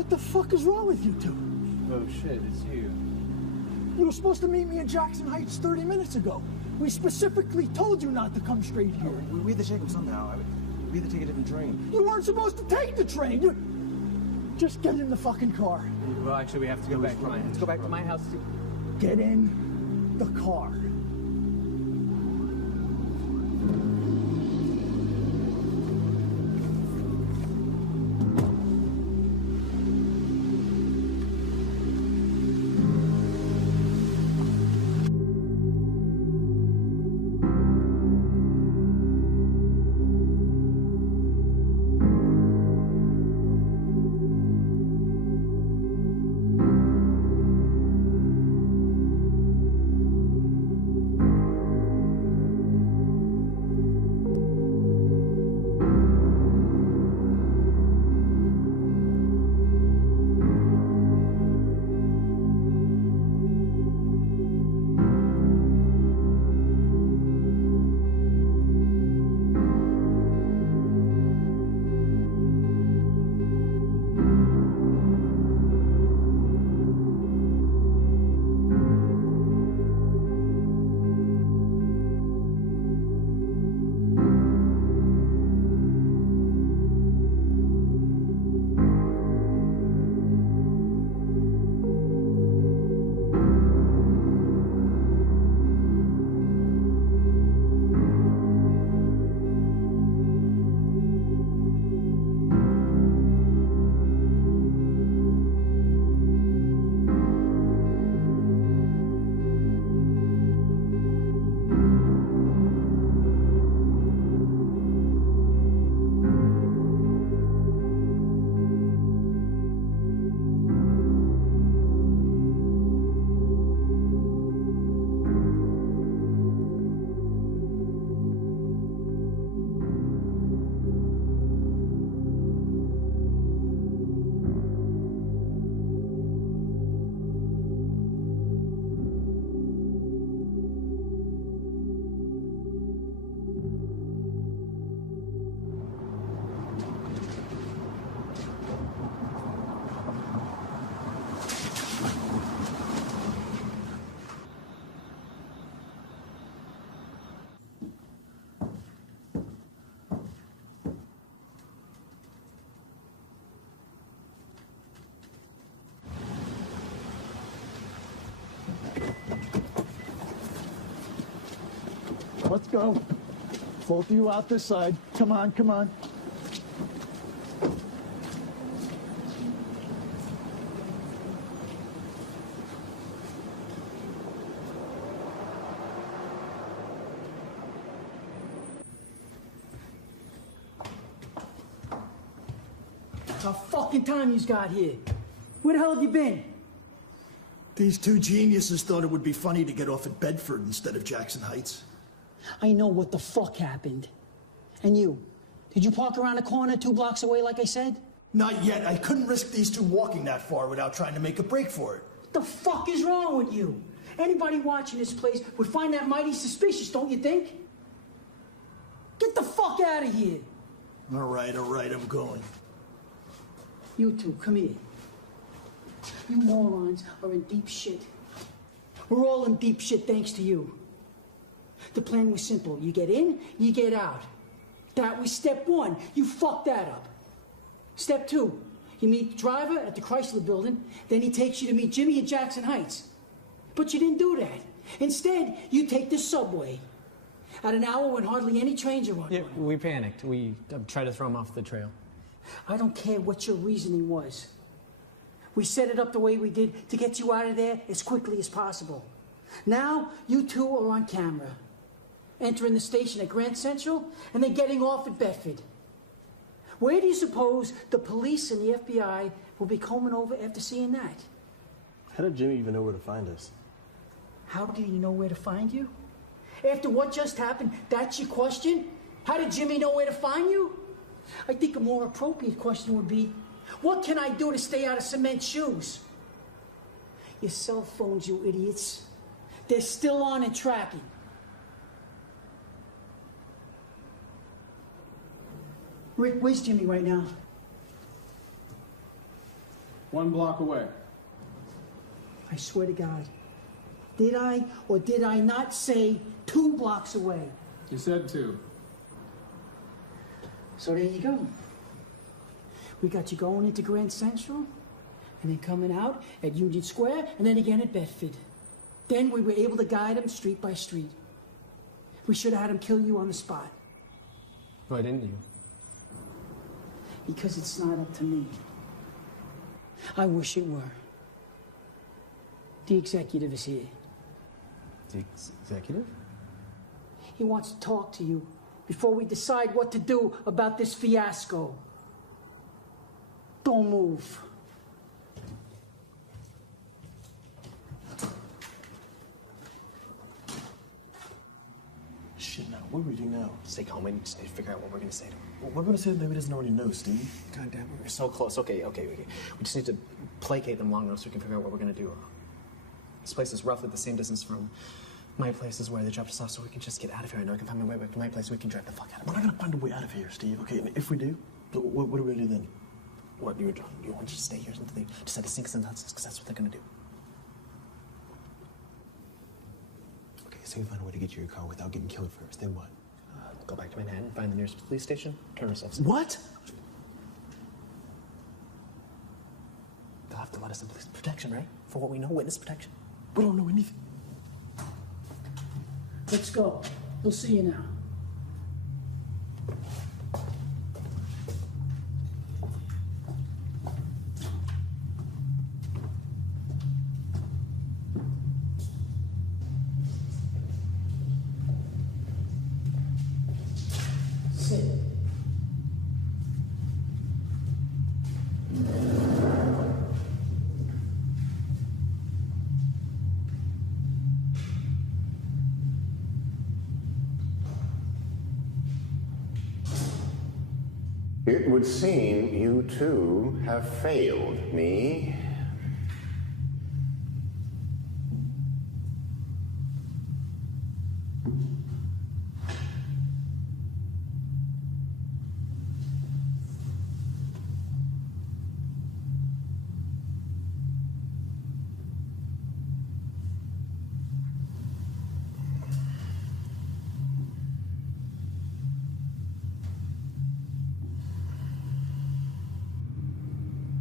What the fuck is wrong with you two? Oh shit, it's you. You were supposed to meet me in Jackson Heights 30 minutes ago. We specifically told you not to come straight here. We had to take him somehow. We had to take a different train. You weren't supposed to take the train. Just get in the fucking car. Well, actually, we have to go back to my house. Let's go back to my house. Get in the car. Let's go. Both of you out this side. Come on, come on. It's a fucking time you's got here. Where the hell have you been? These two geniuses thought it would be funny to get off at Bedford instead of Jackson Heights. I know what the fuck happened. And you? Did you park around the corner 2 blocks away like I said? Not yet. I couldn't risk these two walking that far without trying to make a break for it. What the fuck is wrong with you? Anybody watching this place would find that mighty suspicious, don't you think? Get the fuck out of here. All right, I'm going. You two, come here. You morons are in deep shit. We're all in deep shit thanks to you. The plan was simple. You get in, you get out. That was step 1. You fucked that up. Step 2, you meet the driver at the Chrysler building, then he takes you to meet Jimmy at Jackson Heights. But you didn't do that. Instead, you take the subway. At an hour when hardly any trains are running. Yeah, we panicked. We tried to throw him off the trail. I don't care what your reasoning was. We set it up the way we did to get you out of there as quickly as possible. Now, you two are on camera. Entering the station at Grand Central and then getting off at Bedford. Where do you suppose the police and the FBI will be combing over after seeing that? How did Jimmy even know where to find us? How did he know where to find you? After what just happened, that's your question? How did Jimmy know where to find you? I think a more appropriate question would be, what can I do to stay out of Cement's shoes? Your cell phones, you idiots. They're still on and tracking. Rick, where's Jimmy right now? 1 block away. I swear to God. Did I or did I not say 2 blocks away? You said 2. So there you go. We got you going into Grand Central, and then coming out at Union Square, and then again at Bedford. Then we were able to guide him street by street. We should have had him kill you on the spot. Why didn't you? Because it's not up to me. I wish it were. The executive is here. The executive? He wants to talk to you before we decide what to do about this fiasco. Don't move. Shit, now, what do we do now? Stay calm and just figure out what we're gonna say to him. What we're gonna say to him, maybe he doesn't already know, Steve. God damn it, we're so close. Okay. We just need to placate them long enough so we can figure out what we're gonna do. This place is roughly the same distance from my place is where they dropped us off, so we can just get out of here. I know I can find my way back to my place, so we can drive the fuck out of We're here. not gonna find a way out of here, Steve. Okay, and if we do, what are we gonna do then? What, you want to stay here until they decide to sink us in nuts, because that's what they're gonna do. Okay, so we find a way to get to your car without getting killed first, then what? Go back to Manhattan, find the nearest police station, turn ourselves in. What? They'll have to let us in police protection, right? For what we know, witness protection. We don't know anything. Let's go. We'll see you now. Sit. It would seem you two have failed me.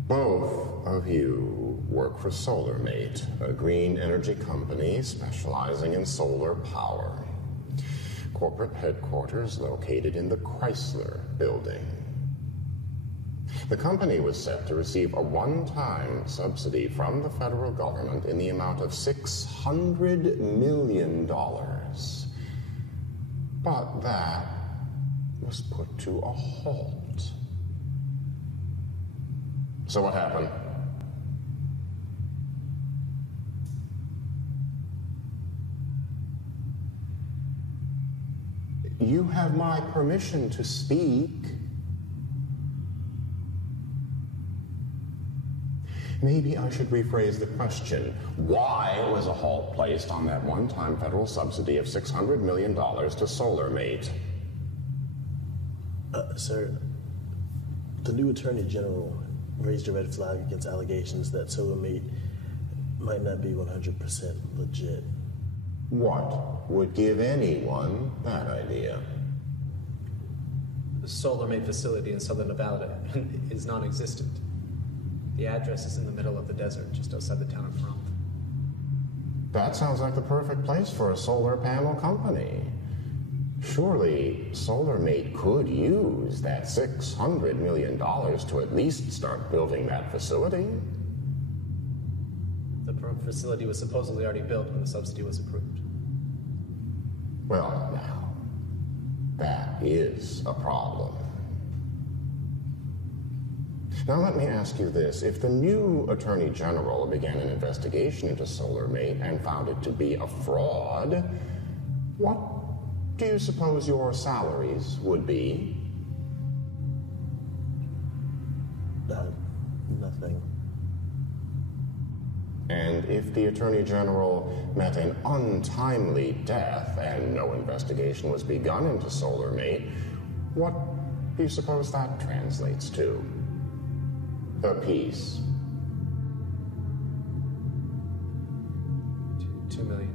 Both of you work for SolarMate, a green energy company specializing in solar power. Corporate headquarters located in the Chrysler Building. The company was set to receive a one-time subsidy from the federal government in the amount of $600 million. But that was put to a halt. So what happened? You have my permission to speak. Maybe I should rephrase the question. Why was a halt placed on that one-time federal subsidy of $600 million to SolarMate? Sir, the new Attorney General raised a red flag against allegations that SolarMate might not be 100% legit. What would give anyone that idea? The SolarMate facility in southern Nevada is non-existent. The address is in the middle of the desert, just outside the town of Front. That sounds like the perfect place for a solar panel company. Surely SolarMate could use that $600 million to at least start building that facility? The facility was supposedly already built when the subsidy was approved. Well, now, that is a problem. Now, let me ask you this. If the new Attorney General began an investigation into SolarMate and found it to be a fraud, what do you suppose your salaries would be? Nothing. And if the Attorney General met an untimely death and no investigation was begun into SolarMate, what do you suppose that translates to? A piece. $2 million.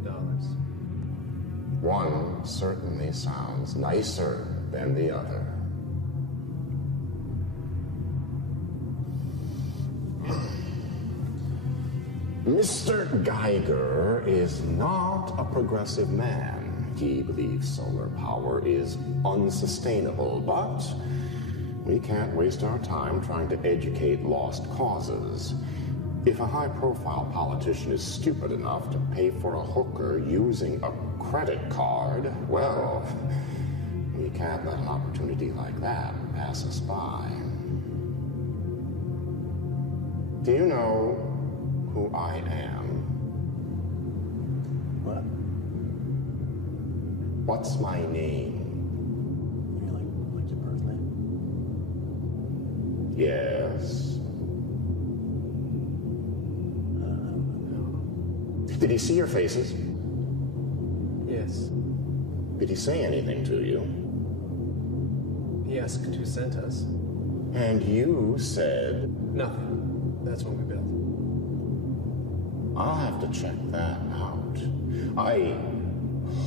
One certainly sounds nicer than the other. Mr. Geiger is not a progressive man. He believes solar power is unsustainable, but we can't waste our time trying to educate lost causes. If a high-profile politician is stupid enough to pay for a hooker using a credit card, well, we can't let an opportunity like that pass us by. Do you know who I am? What? What's my name? You mean like your birth name? Yes. Did he see your faces? Yes. Did he say anything to you? He asked who sent us. And you said? Nothing. That's when we built. I'll have to check that out. I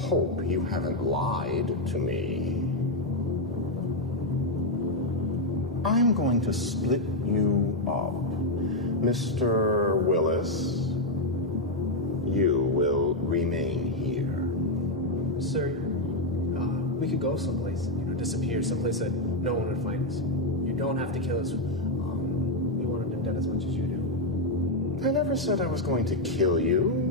hope you haven't lied to me. I'm going to split you up. Mr. Willis, you will remain here. Sir, we could go someplace, disappear, someplace that no one would find us. You don't have to kill us. We want to do that as much as you do. I never said I was going to kill you.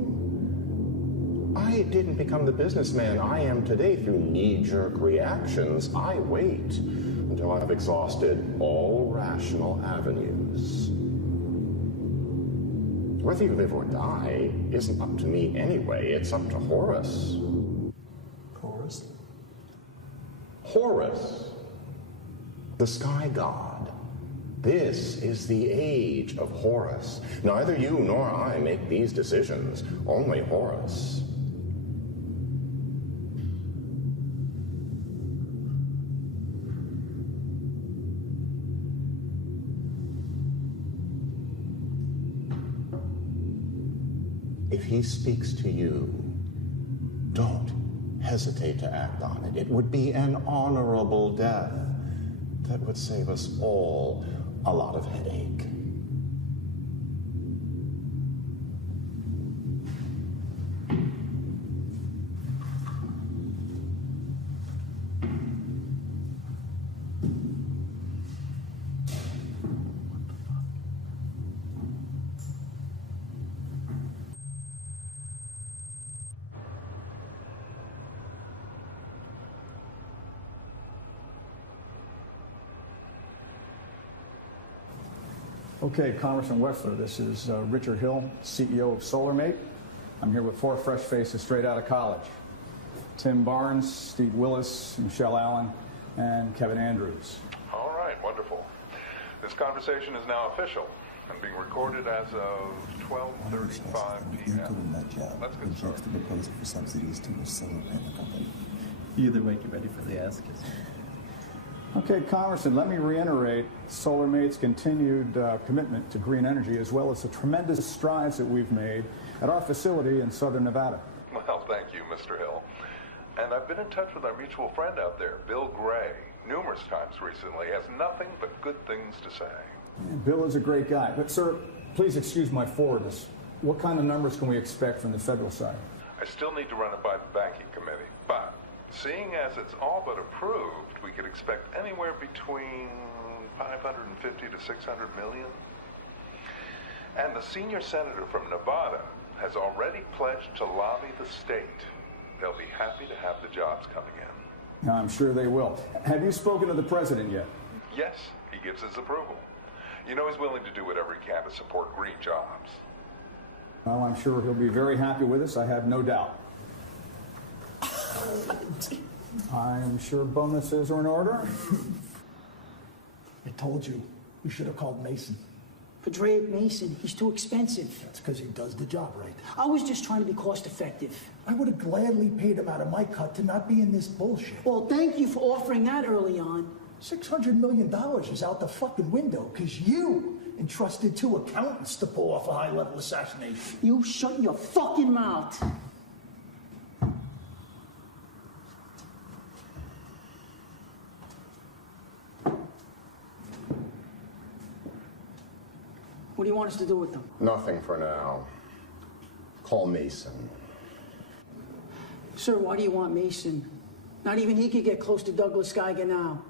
I didn't become the businessman I am today through knee-jerk reactions. I wait until I've exhausted all rational avenues. Whether you live or die isn't up to me anyway. It's up to Horus. Horus? Horus, the sky god. This is the age of Horus. Neither you nor I make these decisions, only Horus. If he speaks to you, don't hesitate to act on it. It would be an honorable death that would save us all a lot of headache. Okay, Congressman Wexler, this is Richard Hill, CEO of SolarMate. I'm here with four fresh faces straight out of college. Tim Barnes, Steve Willis, Michelle Allen, and Kevin Andrews. All right, wonderful. This conversation is now official and being recorded as of 12:35 p.m. Let's get started. The proposal for subsidies to a solar panel company. Either way, get ready for the ask. Okay, Congressman, let me reiterate SolarMate's continued commitment to green energy, as well as the tremendous strides that we've made at our facility in southern Nevada. Well, thank you, Mr. Hill. And I've been in touch with our mutual friend out there, Bill Gray, numerous times recently. Has nothing but good things to say. Yeah, Bill is a great guy. But, sir, please excuse my forwardness. What kind of numbers can we expect from the federal side? I still need to run it by the banking committee, but Seeing as it's all but approved, we could expect anywhere between 550 to 600 million. And the senior senator from Nevada has already pledged to lobby the state. They'll be happy to have the jobs coming in. I'm sure they will. Have you spoken to the president yet? Yes, he gives his approval. You know he's willing to do whatever he can to support green jobs. Well, I'm sure he'll be very happy with us, I have no doubt. I'm sure bonuses are in order. I told you, we should have called Mason. Padraic Mason, he's too expensive. That's because he does the job right. I was just trying to be cost effective. I would have gladly paid him out of my cut to not be in this bullshit. Well, thank you for offering that early on. $600 million is out the fucking window because you entrusted two accountants to pull off a high-level assassination. You shut your fucking mouth. What do you want us to do with them? Nothing for now. Call Mason. Sir, why do you want Mason? Not even he could get close to Douglas Geiger now.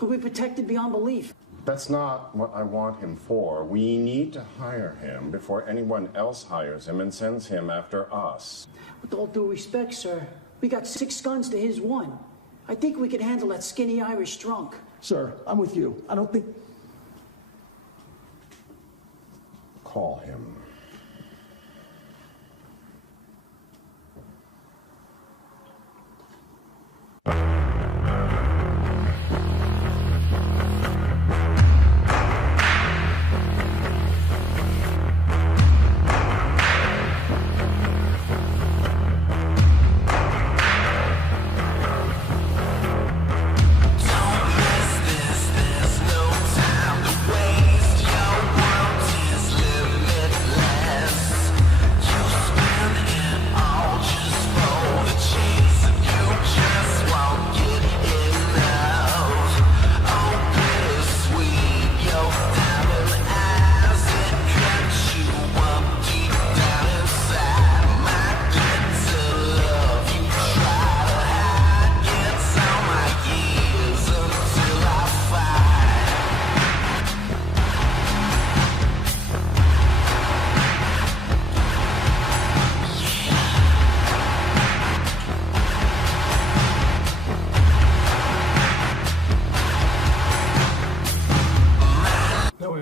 He'll be protected beyond belief. That's not what I want him for. We need to hire him before anyone else hires him and sends him after us. With all due respect, sir, we got 6 guns to his 1. I think we could handle that skinny Irish drunk. Sir, I'm with you. I don't think... Call him.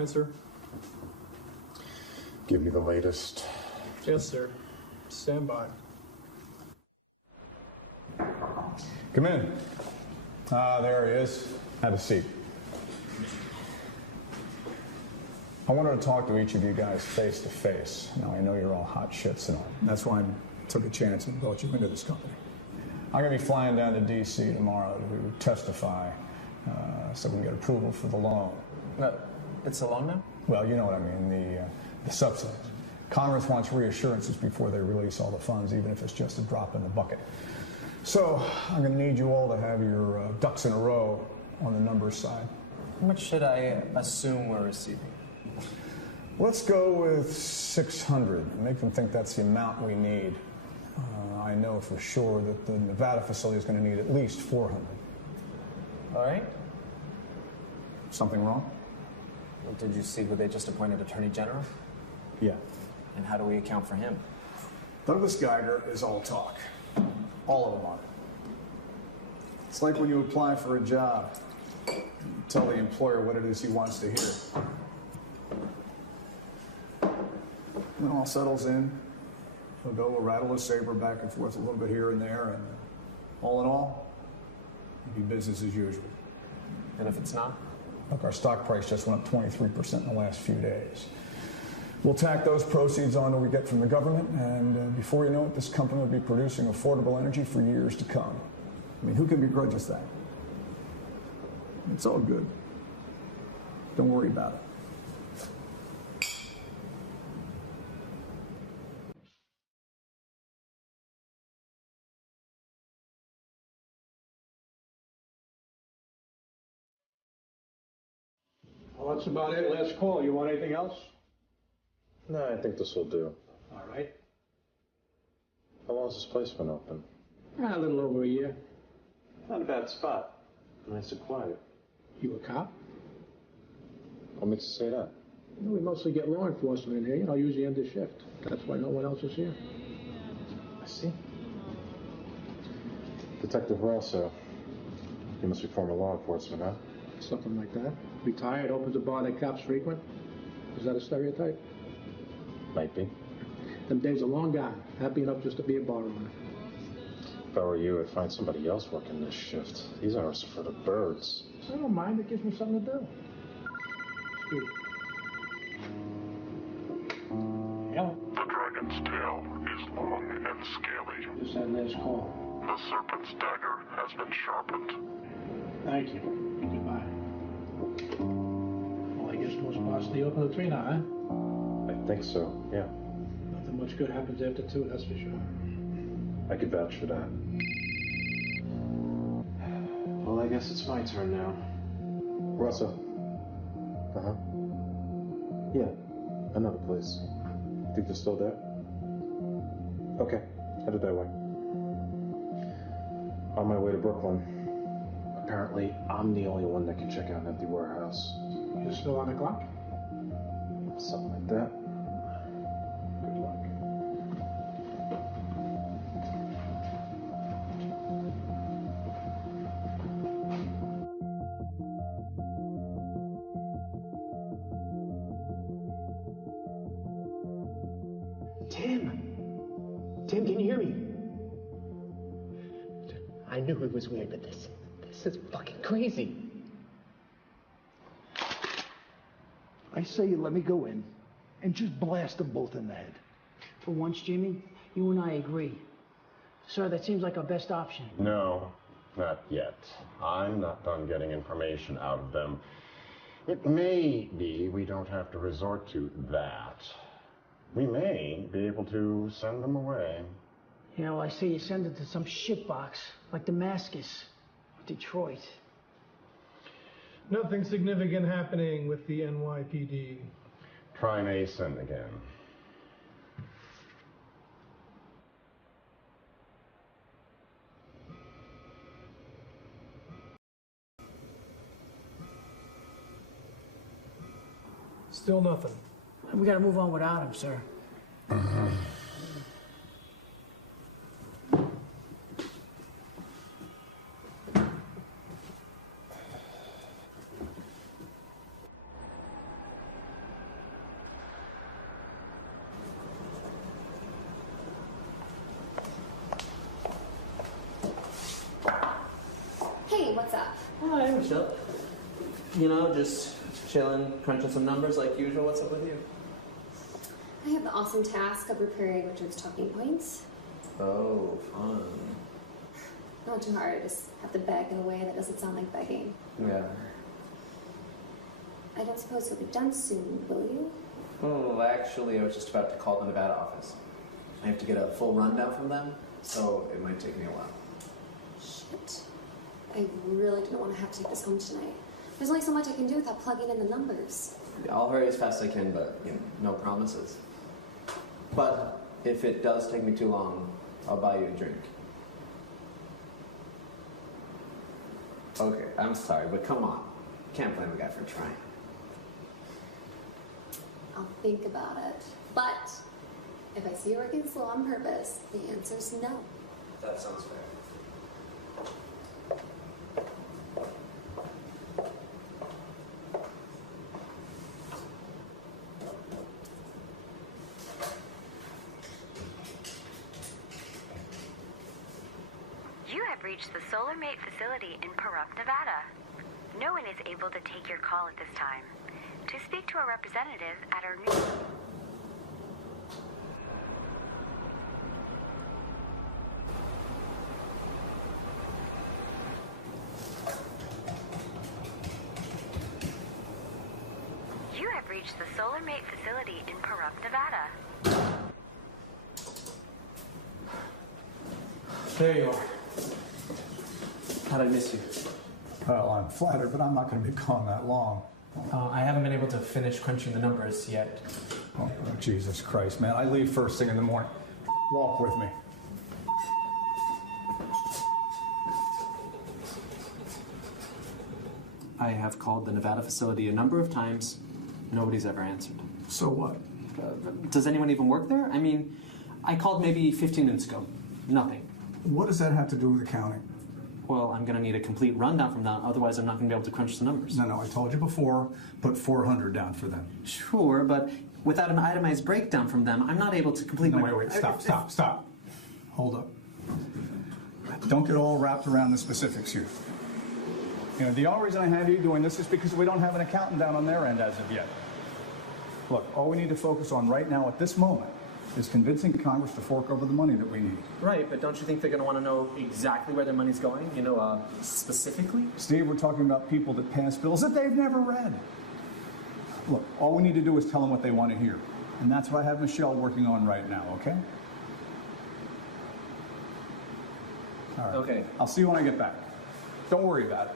Sir. Give me the latest. Yes, sir. Stand by. Come in. There he is. Have a seat. I wanted to talk to each of you guys face to face. Now, I know you're all hot shits and all. That's why I took a chance and brought you into this company. I'm going to be flying down to D.C. tomorrow to testify so we can get approval for the loan. It's a loan now? Well, you know what I mean, the subsidies. Congress wants reassurances before they release all the funds, even if it's just a drop in the bucket. So I'm going to need you all to have your ducks in a row on the numbers side. How much should I assume we're receiving? Let's go with 600 and make them think that's the amount we need. I know for sure that the Nevada facility is going to need at least 400. All right. Something wrong? Well, did you see who they just appointed Attorney General? Yeah. And how do we account for him? Douglas Geiger is all talk. All of them are. It's like when you apply for a job. You tell the employer what it is he wants to hear. When all settles in, he'll go rattle his saber back and forth a little bit here and there, and all in all, it'll be business as usual. And if it's not? Look, our stock price just went up 23% in the last few days. We'll tack those proceeds on that we get from the government, and before you know it, this company will be producing affordable energy for years to come. I mean, who can begrudge us that? It's all good. Don't worry about it. Well, that's about it. Last call. You want anything else? No, I think this will do. All right. How long has this place been open? A little over a year. Not a bad spot. Nice and quiet. You a cop? What makes you say that? You know, we mostly get law enforcement in here, usually end of shift. That's why no one else is here. I see. Detective Rosso. You must be former law enforcement, huh? Something like that. Retired, opens a bar that cops frequent. Is that a stereotype? Might be. Them days are long gone. Happy enough just to be a bar owner. If I were you, I'd find somebody else working this shift. These hours are for the birds. I don't mind. It gives me something to do. Excuse me. Hello? The dragon's tail is long and scaly. Just that last call. The serpent's dagger has been sharpened. Thank you. Goodbye. Well, I guess most possibly open the 3 now, huh? I think so, yeah. Nothing much good happens after 2, that's for sure. I could vouch for that. Well, I guess it's my turn now. Russell. Uh-huh. Yeah, I know the place. Think they're still there? Okay, headed that way. On my way to Brooklyn. Apparently, I'm the only one that can check out an empty warehouse. You're still on the clock? Something like that. Good luck. Tim, can you hear me? I knew it was weird, but this is fucking crazy. I say you let me go in and just blast them both in the head. For once, Jimmy, you and I agree. Sir, that seems like our best option. No, not yet. I'm not done getting information out of them. It may be we don't have to resort to that. We may be able to send them away. Yeah, well, I say you send it to some shitbox, like Damascus, or Detroit. Nothing significant happening with the NYPD. Try Mason again. Still nothing. We gotta move on without him, sir. Hey, what's up? Hi, what's up? You know, just chilling, crunching some numbers like usual. What's up with you? I have the awesome task of repairing Richard's talking points. Oh, fun. Not too hard, I just have to beg in a way that doesn't sound like begging. Yeah. I don't suppose you'll be done soon, will you? Oh, actually, I was just about to call the Nevada office. I have to get a full rundown from them, so it might take me a while. Shit. I really didn't want to have to take this home tonight. There's only so much I can do without plugging in the numbers. Yeah, I'll hurry as fast as I can, but no promises. But if it does take me too long, I'll buy you a drink. Okay, I'm sorry, but come on. Can't blame a guy for trying. I'll think about it. But if I see you working slow on purpose, the answer's no. That sounds fair. You have reached the SolarMate facility in Pahrump, Nevada. No one is able to take your call at this time. To speak to a representative at our new... You have reached the SolarMate facility in Pahrump, Nevada. There you are. How'd I miss you? Well, I'm flattered, but I'm not going to be gone that long. I haven't been able to finish crunching the numbers yet. Oh, Jesus Christ, man. I leave first thing in the morning. Walk with me. I have called the Nevada facility a number of times. Nobody's ever answered. So what? Does anyone even work there? I mean, I called maybe 15 minutes ago. Nothing. What does that have to do with accounting? Well, I'm going to need a complete rundown from them, otherwise I'm not going to be able to crunch the numbers. No, I told you before, put 400 down for them. Sure, but without an itemized breakdown from them, I'm not able to complete No, wait, stop. Hold up. Don't get all wrapped around the specifics here. You know, the only reason I have you doing this is because we don't have an accountant down on their end as of yet. Look, all we need to focus on right now at this moment is convincing Congress to fork over the money that we need. Right, but don't you think they're going to want to know exactly where their money's going? You know, specifically? Steve, we're talking about people that pass bills that they've never read. Look, all we need to do is tell them what they want to hear. And that's what I have Michelle working on right now, okay? All right. Okay. I'll see you when I get back. Don't worry about it.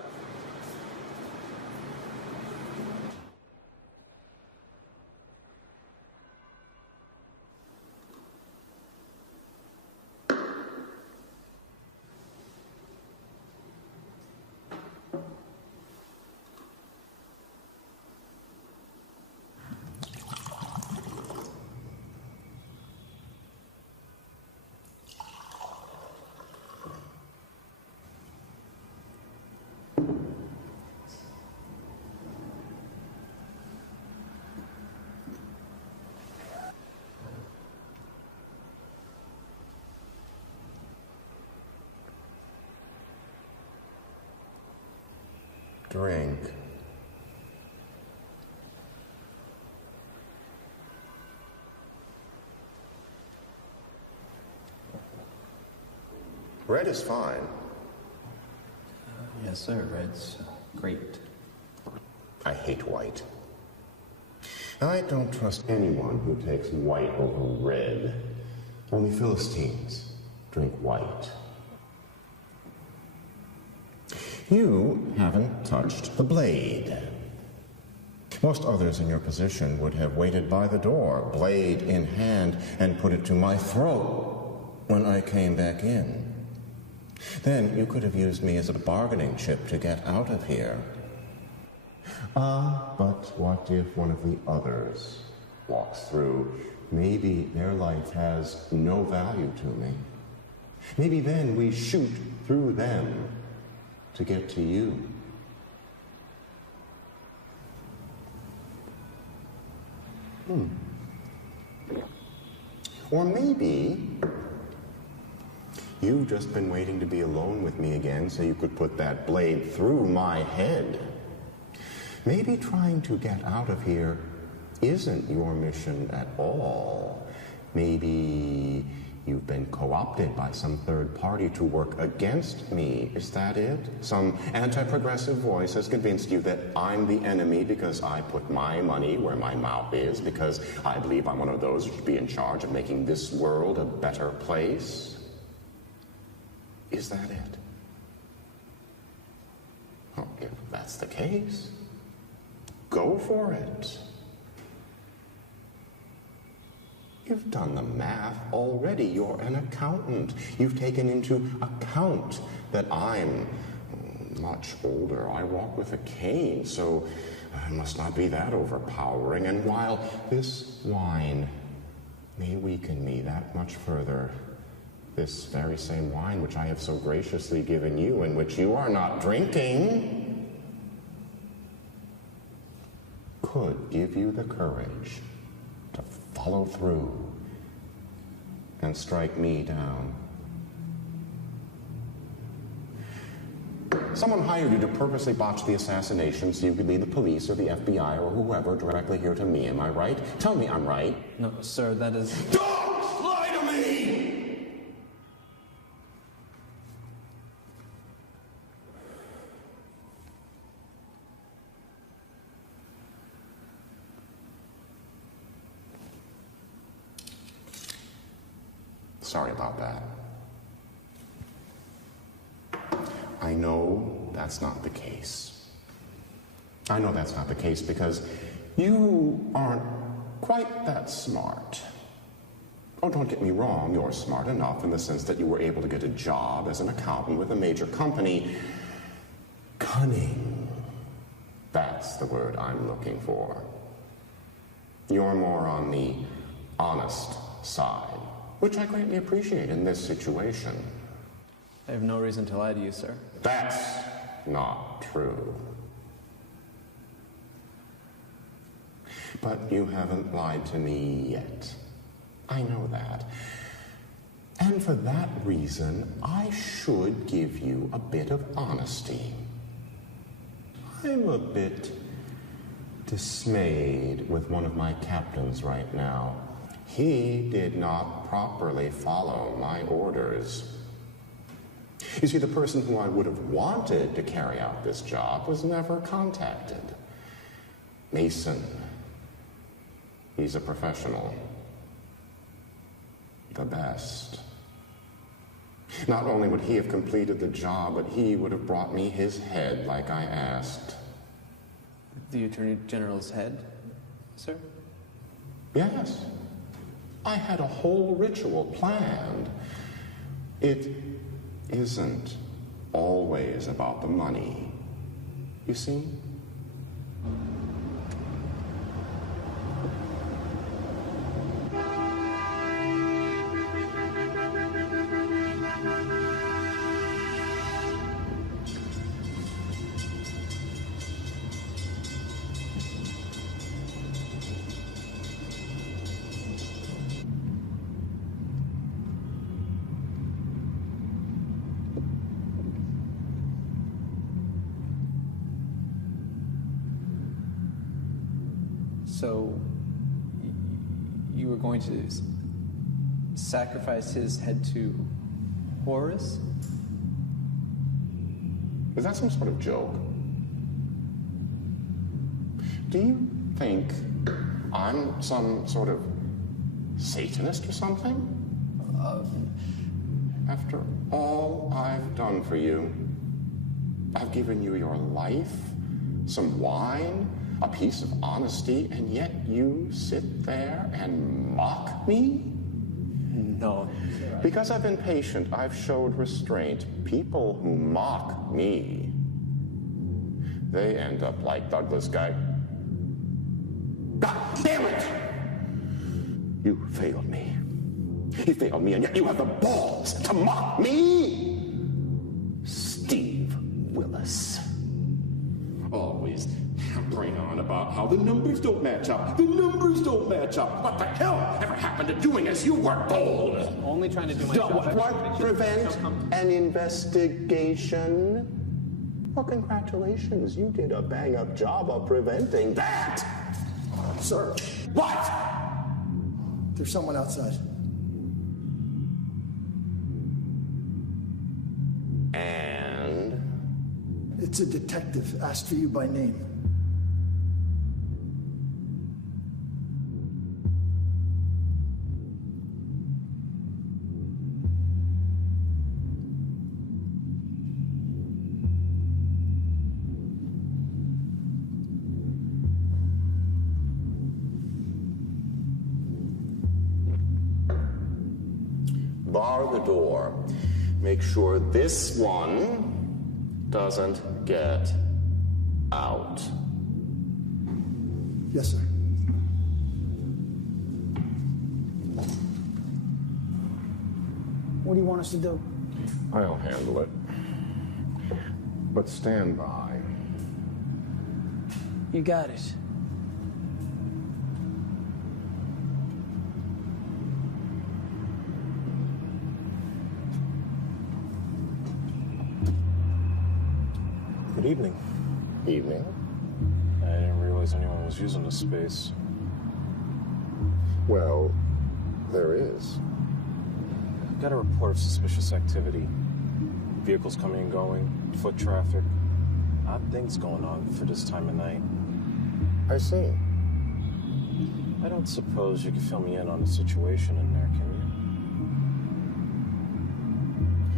Drink. Red is fine. Yes, sir. Red's great. I hate white. I don't trust anyone who takes white over red. Only Philistines drink white. You haven't touched the blade. Most others in your position would have waited by the door, blade in hand, and put it to my throat when I came back in. Then you could have used me as a bargaining chip to get out of here. But what if one of the others walks through? Maybe their life has no value to me. Maybe then we shoot through them to get to you. Or maybe you've just been waiting to be alone with me again so you could put that blade through my head. Maybe trying to get out of here isn't your mission at all. Maybe you've been co-opted by some third party to work against me. Is that it? Some anti-progressive voice has convinced you that I'm the enemy because I put my money where my mouth is, because I believe I'm one of those who should be in charge of making this world a better place? Is that it? Well, if that's the case, go for it. You've done the math already. You're an accountant. You've taken into account that I'm much older. I walk with a cane, so it must not be that overpowering. And while this wine may weaken me that much further, this very same wine which I have so graciously given you and which you are not drinking could give you the courage to follow through and strike me down. Someone hired you to purposely botch the assassination so you could lead the police or the FBI or whoever directly here to me. Am I right? Tell me I'm right. No, sir, that is... Don't lie to me! Sorry about that. I know that's not the case. I know that's not the case because you aren't quite that smart. Oh, don't get me wrong, you're smart enough in the sense that you were able to get a job as an accountant with a major company. Cunning That's the word I'm looking for. You're more on the honest side, which I greatly appreciate in this situation. I have no reason to lie to you, sir. That's not true. But you haven't lied to me yet. I know that. And for that reason, I should give you a bit of honesty. I'm a bit dismayed with one of my captains right now. He did not properly follow my orders. You see, the person who I would have wanted to carry out this job was never contacted. Mason. He's a professional. The best. Not only would he have completed the job, but he would have brought me his head like I asked. The Attorney General's head, sir? Yes. I had a whole ritual planned. It isn't always about the money, you see? So, you were going to sacrifice his head to Horus? Is that some sort of joke? Do you think I'm some sort of Satanist or something? After all I've done for you, I've given you your life, some wine, a piece of honesty, and yet you sit there and mock me? No. Because I've been patient, I've showed restraint. People who mock me, they end up like Douglas Guy. God damn it! You failed me. You failed me, and yet you have the balls to mock me! Steve Willis. Always hammering on about how the numbers don't match up. The numbers don't match up. What the hell ever happened to doing as you were told? Only trying to do my job. What? Prevent an investigation? Well, congratulations. You did a bang-up job of preventing that. Sir. What? There's someone outside. And? It's a detective asked for you by name. Bar the door. Make sure this one doesn't get out. Yes, sir. What do you want us to do? I'll handle it. But stand by. You got it. Good evening. Evening. I didn't realize anyone was using this space. Well, there is. Got a report of suspicious activity. Vehicles coming and going, foot traffic. Odd things going on for this time of night. I see. I don't suppose you could fill me in on the situation in there, can you?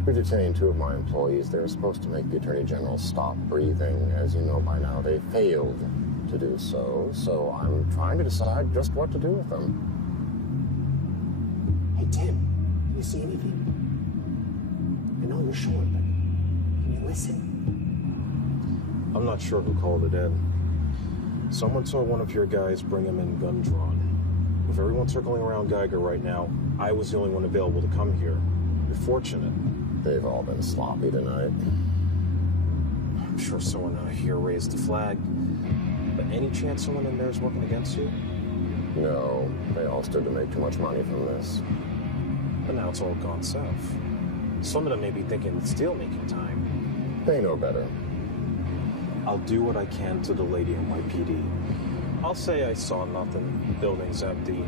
We detained 2 of my employees. They were supposed to make the Attorney General stop breathing. As you know by now, they failed to do so. So I'm trying to decide just what to do with them. Hey, Tim, can you see anything? I know you're short, but can you listen? I'm not sure who called it in. Someone saw one of your guys bring him in gun drawn. With everyone circling around Geiger right now, I was the only one available to come here. You're fortunate. They've all been sloppy tonight. I'm sure someone here raised the flag. But any chance someone in there is working against you? No, they all stood to make too much money from this. But now it's all gone south. Some of them may be thinking it's steal-making time. They know better. I'll do what I can to delay the NYPD. I'll say I saw nothing, the building's empty,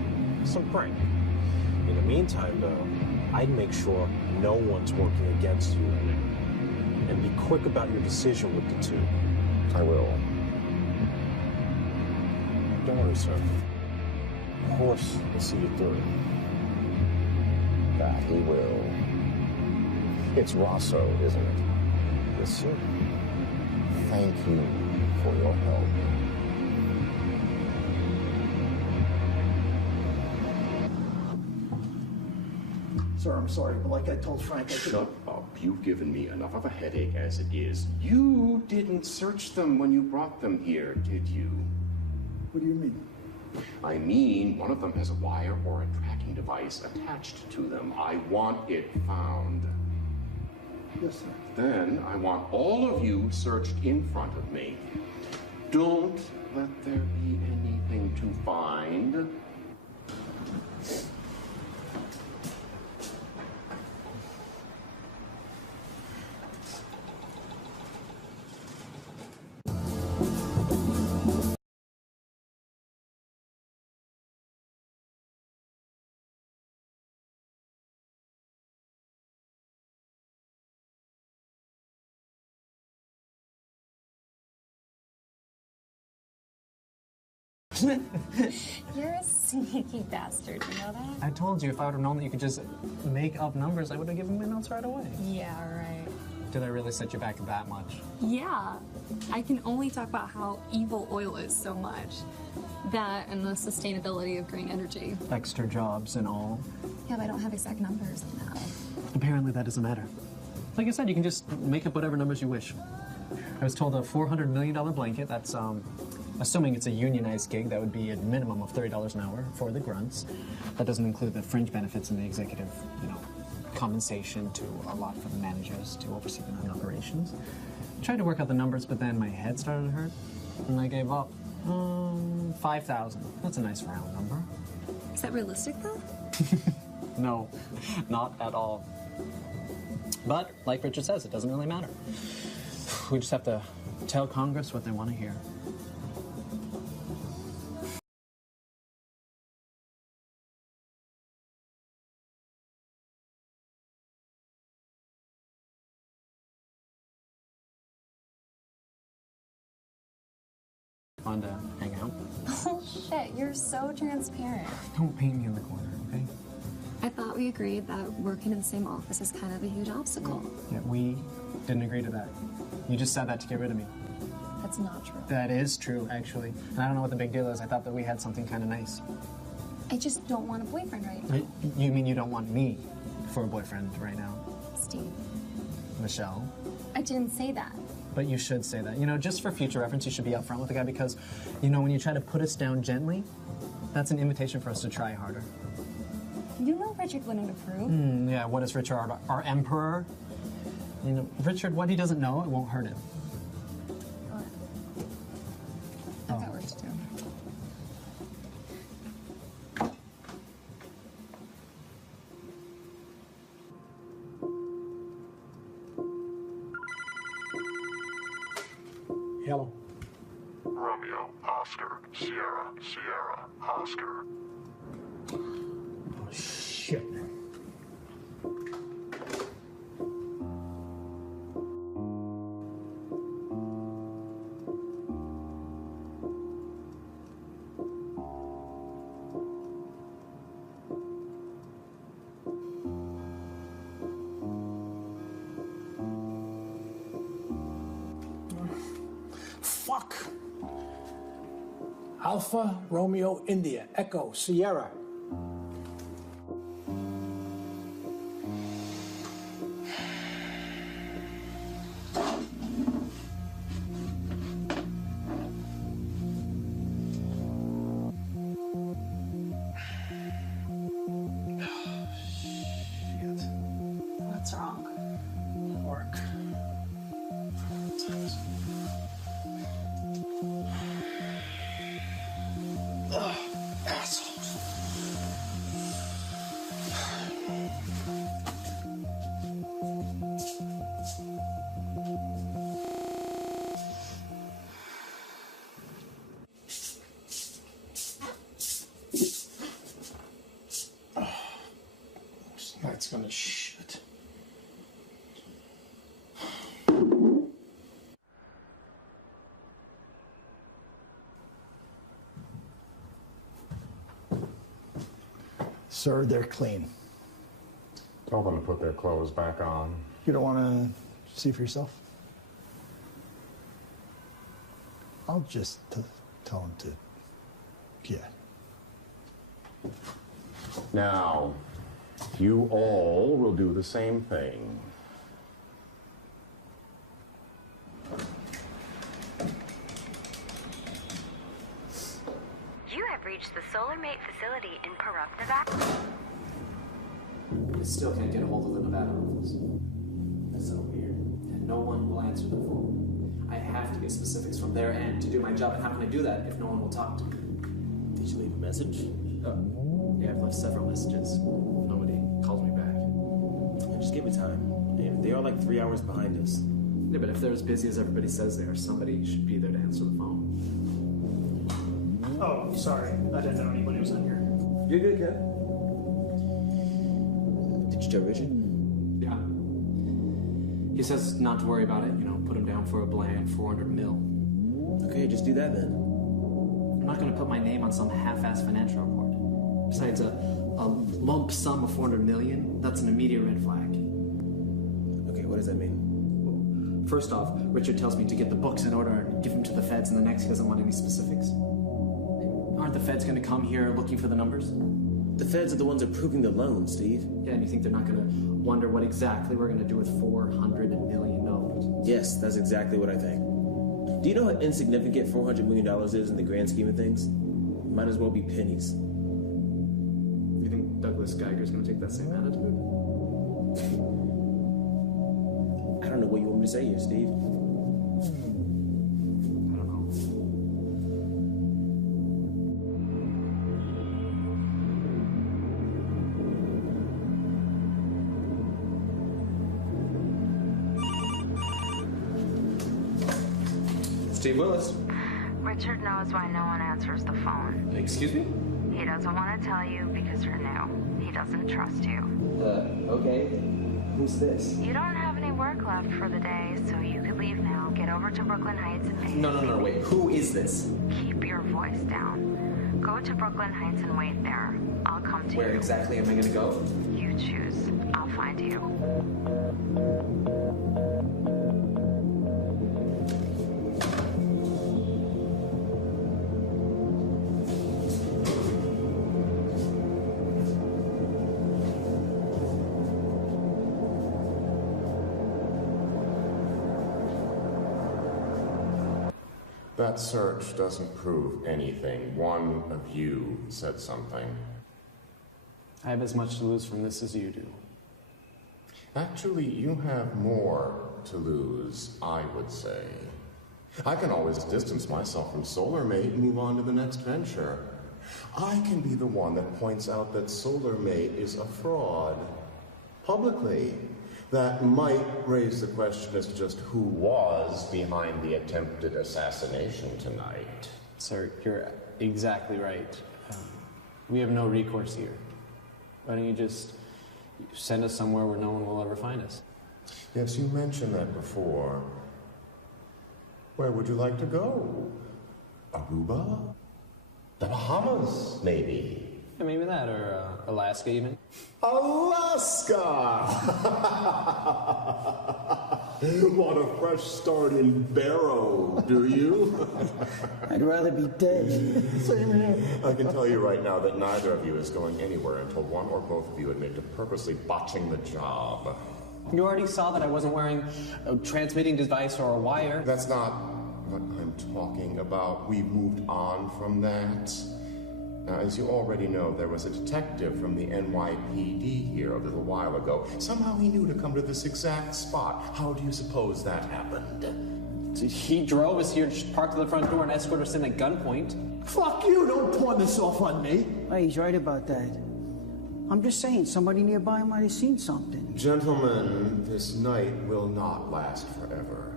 some prank. In the meantime, though, I'd make sure no one's working against you in it. And be quick about your decision with the two. I will. Don't worry, sir. Of course, we'll see you through. That he will. It's Rosso, isn't it? Yes, sir. Thank you for your help. Sir, I'm sorry, but like I told Frank, Shut up. You've given me enough of a headache as it is. You didn't search them when you brought them here, did you? What do you mean? I mean, one of them has a wire or a tracking device attached to them. I want it found. Yes, sir. Then I want all of you searched in front of me. Don't let there be anything to find. You're a sneaky bastard, you know that? I told you if I would have known that you could just make up numbers, I would have given my notes right away. Yeah, right. Did I really set you back that much? Yeah. I can only talk about how evil oil is so much. That and the sustainability of green energy. Extra jobs and all. Yeah, but I don't have exact numbers on that. Apparently that doesn't matter. Like I said, you can just make up whatever numbers you wish. I was told a $400 million blanket, that's, assuming it's a unionized gig, that would be a minimum of $30 an hour for the grunts. That doesn't include the fringe benefits and the executive, compensation to a lot for the managers to oversee the operations. I tried to work out the numbers, but then my head started to hurt, and I gave up. 5,000. That's a nice round number. Is that realistic, though? No, not at all. But, like Richard says, it doesn't really matter. We just have to tell Congress what they want to hear. Fun to hang out. Oh, shit, you're so transparent. Don't paint me in the corner, okay? I thought we agreed that working in the same office is kind of a huge obstacle. Yeah, we didn't agree to that. You just said that to get rid of me. That's not true. That is true, actually. And I don't know what the big deal is. I thought that we had something kind of nice. I just don't want a boyfriend right now. You mean you don't want me for a boyfriend right now? Steve. Michelle? I didn't say that. But you should say that. Just for future reference, you should be upfront with the guy because, when you try to put us down gently, that's an invitation for us to try harder. You know Richard wouldn't approve. Yeah, what is Richard, our emperor? Richard, what he doesn't know, it won't hurt him. I've got work to do. Hello. Romeo, Oscar, Sierra, Sierra, Oscar. Oh, shit. Fuck. Alpha, Romeo, India, Echo, Sierra. It's gonna shoot. Sir, they're clean. Tell them to put their clothes back on. You don't want to see for yourself? I'll just tell them to, yeah. Now, you all will do the same thing. You have reached the Solar Mate facility in Pahrump, Nevada. I still can't get a hold of the Nevada office. That's so weird. And no one will answer the phone. I have to get specifics from their end to do my job, and how can I do that if no one will talk to me? Did you leave a message? Yeah, I've left several messages. Nobody calls me back. Yeah, just give me time. They are like 3 hours behind us. Yeah, but if they're as busy as everybody says they are, somebody should be there to answer the phone. Oh, sorry. I didn't know anybody was in here. You're good, Ken. Did you tell Richard? Yeah. He says not to worry about it, put him down for a bland 400 mil. Okay, just do that then. I'm not going to put my name on some half-assed financial report. Besides, a lump sum of 400 million, that's an immediate red flag. Okay, what does that mean? Well, first off, Richard tells me to get the books in order and give them to the feds, and the next he doesn't want any specifics. Aren't the feds going to come here looking for the numbers? The feds are the ones approving the loan, Steve. Yeah, and you think they're not going to wonder what exactly we're going to do with $400 million? Yes, that's exactly what I think. Do you know how insignificant $400 million is in the grand scheme of things? Might as well be pennies. You think Douglas Geiger's going to take that same attitude? I don't know what you want me to say here, Steve. I don't know. Steve Willis. Richard knows why no one answers the phone. Excuse me? He doesn't want to tell you because you're new. He doesn't trust you. Okay. Who's this? You don't have any work left for the day, so you could leave now. Get over to Brooklyn Heights and wait. No, wait. Who is this? Keep your voice down. Go to Brooklyn Heights and wait there. I'll come to you. Where exactly am I going to go? You choose. I'll find you. That search doesn't prove anything. One of you said something. I have as much to lose from this as you do. Actually, you have more to lose, I would say. I can always distance myself from SolarMate and move on to the next venture. I can be the one that points out that SolarMate is a fraud. Publicly. That might raise the question as to just who was behind the attempted assassination tonight. Sir, you're exactly right. We have no recourse here. Why don't you just send us somewhere where no one will ever find us? Yes, you mentioned that before. Where would you like to go? Aruba? The Bahamas, maybe? Yeah, maybe that, or Alaska even. Alaska! Want a fresh start in Barrow, do you? I'd rather be dead. Same here. I can tell you right now that neither of you is going anywhere until one or both of you admit to purposely botching the job. You already saw that I wasn't wearing a transmitting device or a wire. That's not what I'm talking about. We've moved on from that. Now, as you already know, there was a detective from the NYPD here a little while ago. Somehow he knew to come to this exact spot. How do you suppose that happened? He drove us here, just parked at the front door and escorted us in at gunpoint. Fuck you! Don't pawn this off on me! Hey, he's right about that. I'm just saying, somebody nearby might have seen something. Gentlemen, this night will not last forever.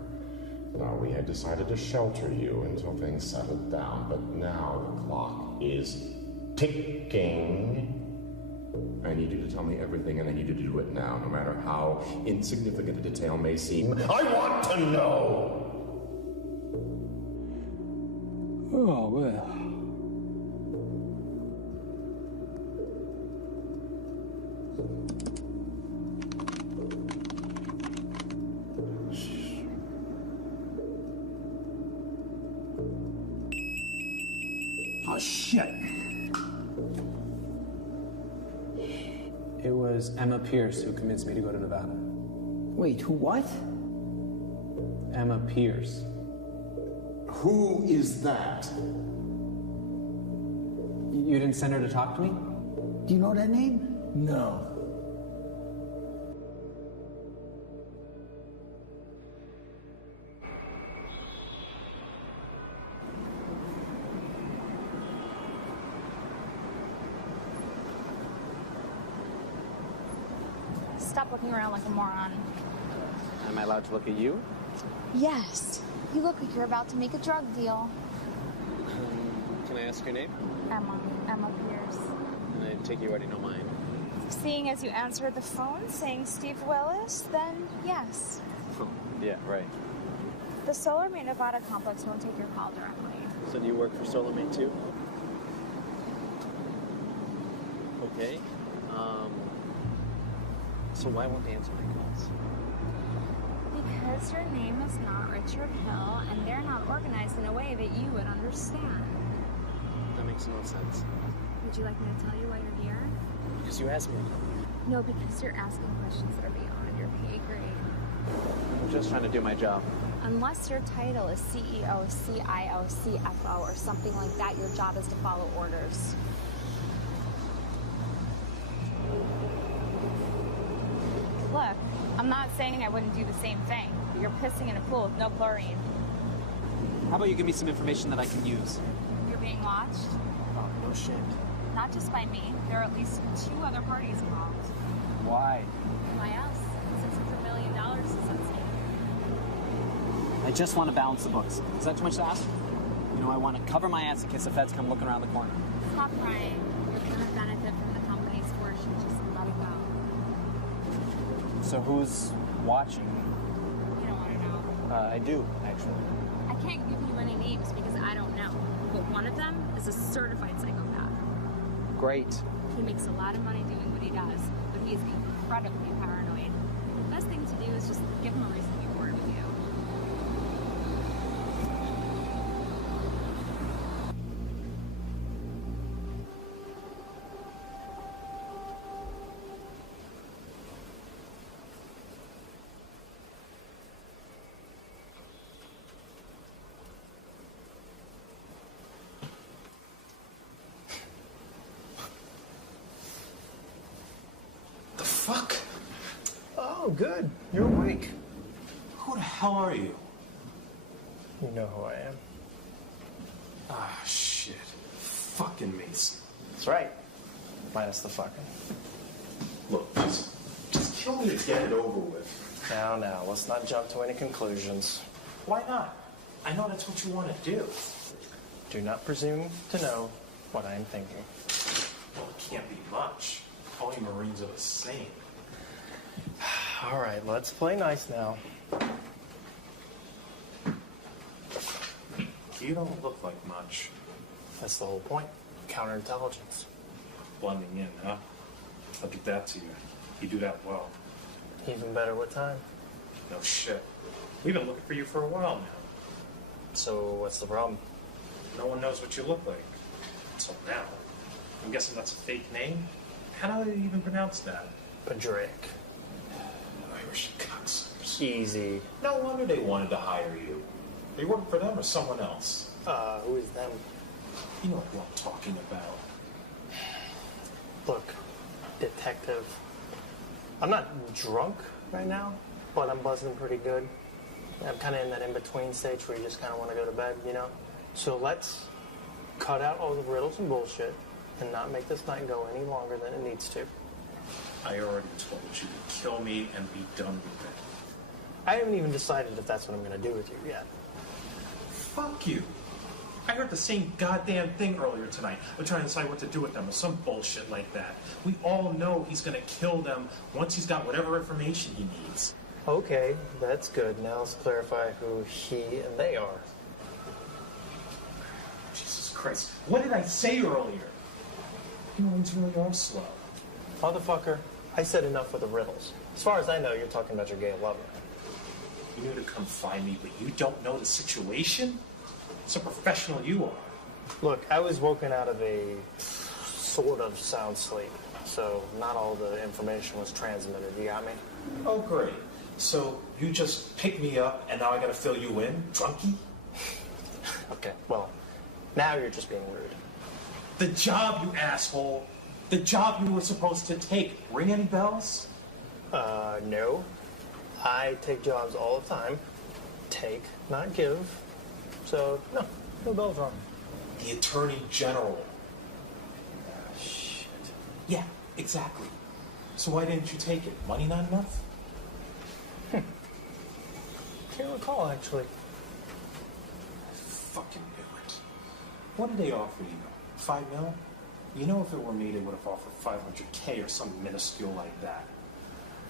Now, we had decided to shelter you until things settled down, but now the clock is ticking. I need you to tell me everything, and I need you to do it now, no matter how insignificant a detail may seem. I want to know! Oh, well. Oh, shit. It was Emma Pierce who convinced me to go to Nevada. Wait, who what? Emma Pierce. Who is that? You didn't send her to talk to me? Do you know that name? No. Stop looking around like a moron. Am I allowed to look at you? Yes. You look like you're about to make a drug deal. Can I ask your name? Emma Pierce. And I take you already know mine. Seeing as you answered the phone saying Steve Willis, then yes. Yeah, right. The SolarMate Nevada complex won't take your call directly. So do you work for SolarMate too? Okay. So why won't they answer my calls? Because your name is not Richard Hill, and they're not organized in a way that you would understand. That makes no sense. Would you like me to tell you why you're here? Because you asked me to come here. No, because you're asking questions that are beyond your pay grade. I'm just trying to do my job. Unless your title is CEO, CIO, CFO, or something like that, your job is to follow orders. Look, I'm not saying I wouldn't do the same thing, but you're pissing in a pool with no chlorine. How about you give me some information that I can use? You're being watched? Oh, no shit. Not just by me. There are at least 2 other parties involved. Why? Why else? $600 million is at stake. I just want to balance the books. Is that too much to ask? You know, I want to cover my ass in case the feds come looking around the corner. Stop crying. You're going to benefit from the company's fortune. Just let it go. So who's watching? You don't want to know. I do, actually. I can't give you any names because I don't know. But one of them is a certified psychopath. Great. He makes a lot of money doing what he does, but he is incredibly paranoid. The best thing to do is just give him a reason to be bored with you. Fuck. Oh, good. You're awake. Who the hell are you? You know who I am. Ah, shit. Fucking Mason. That's right. Minus the fucking. Look, just kill me to get it over with. Now, let's not jump to any conclusions. Why not? I know that's what you want to do. Do not presume to know what I am thinking. Well, it can't be much. All you Marines are the same. All right, let's play nice now. You don't look like much. That's the whole point. Counterintelligence. Blending in, huh? I'll give that to you. You do that well. Even better with time. No shit. We've been looking for you for a while now. So what's the problem? No one knows what you look like. Until now. I'm guessing that's a fake name? How do they even pronounce that? Padraic. Irish cocksuckers. Easy. No wonder they wanted to hire you. They work for them or someone else? Who is them? You know who I'm talking about. Look, detective. I'm not drunk right now, but I'm buzzing pretty good. I'm kind of in that in-between stage where you just kind of want to go to bed, you know? So let's cut out all the riddles and bullshit and not make this night go any longer than it needs to. I already told you to kill me and be done with it. I haven't even decided if that's what I'm going to do with you yet. Fuck you. I heard the same goddamn thing earlier tonight. We're trying to decide what to do with them or some bullshit like that. We all know he's gonna kill them once he's got whatever information he needs. Okay, that's good. Now let's clarify who he and they are. Jesus Christ. What did I say earlier? Humans really are slow. Motherfucker, I said enough with the riddles. As far as I know, you're talking about your gay lover. You knew to come find me, but you don't know the situation? It's a professional you are. Look, I was woken out of a sort of sound sleep, so not all the information was transmitted. You got me? Oh, great. So you just pick me up and now I gotta fill you in? Drunkie? Okay, well, now you're just being rude. The job, you asshole. The job you were supposed to take. Ring any bells? No. I take jobs all the time. Take, not give. So, no bells wrong. The Attorney General. Shit. Yeah, exactly. So why didn't you take it? Money not enough? Can't recall, actually. I fucking knew it. What did they offer you? 5 mil? You know, if it were me, they would have offered 500K or something minuscule like that.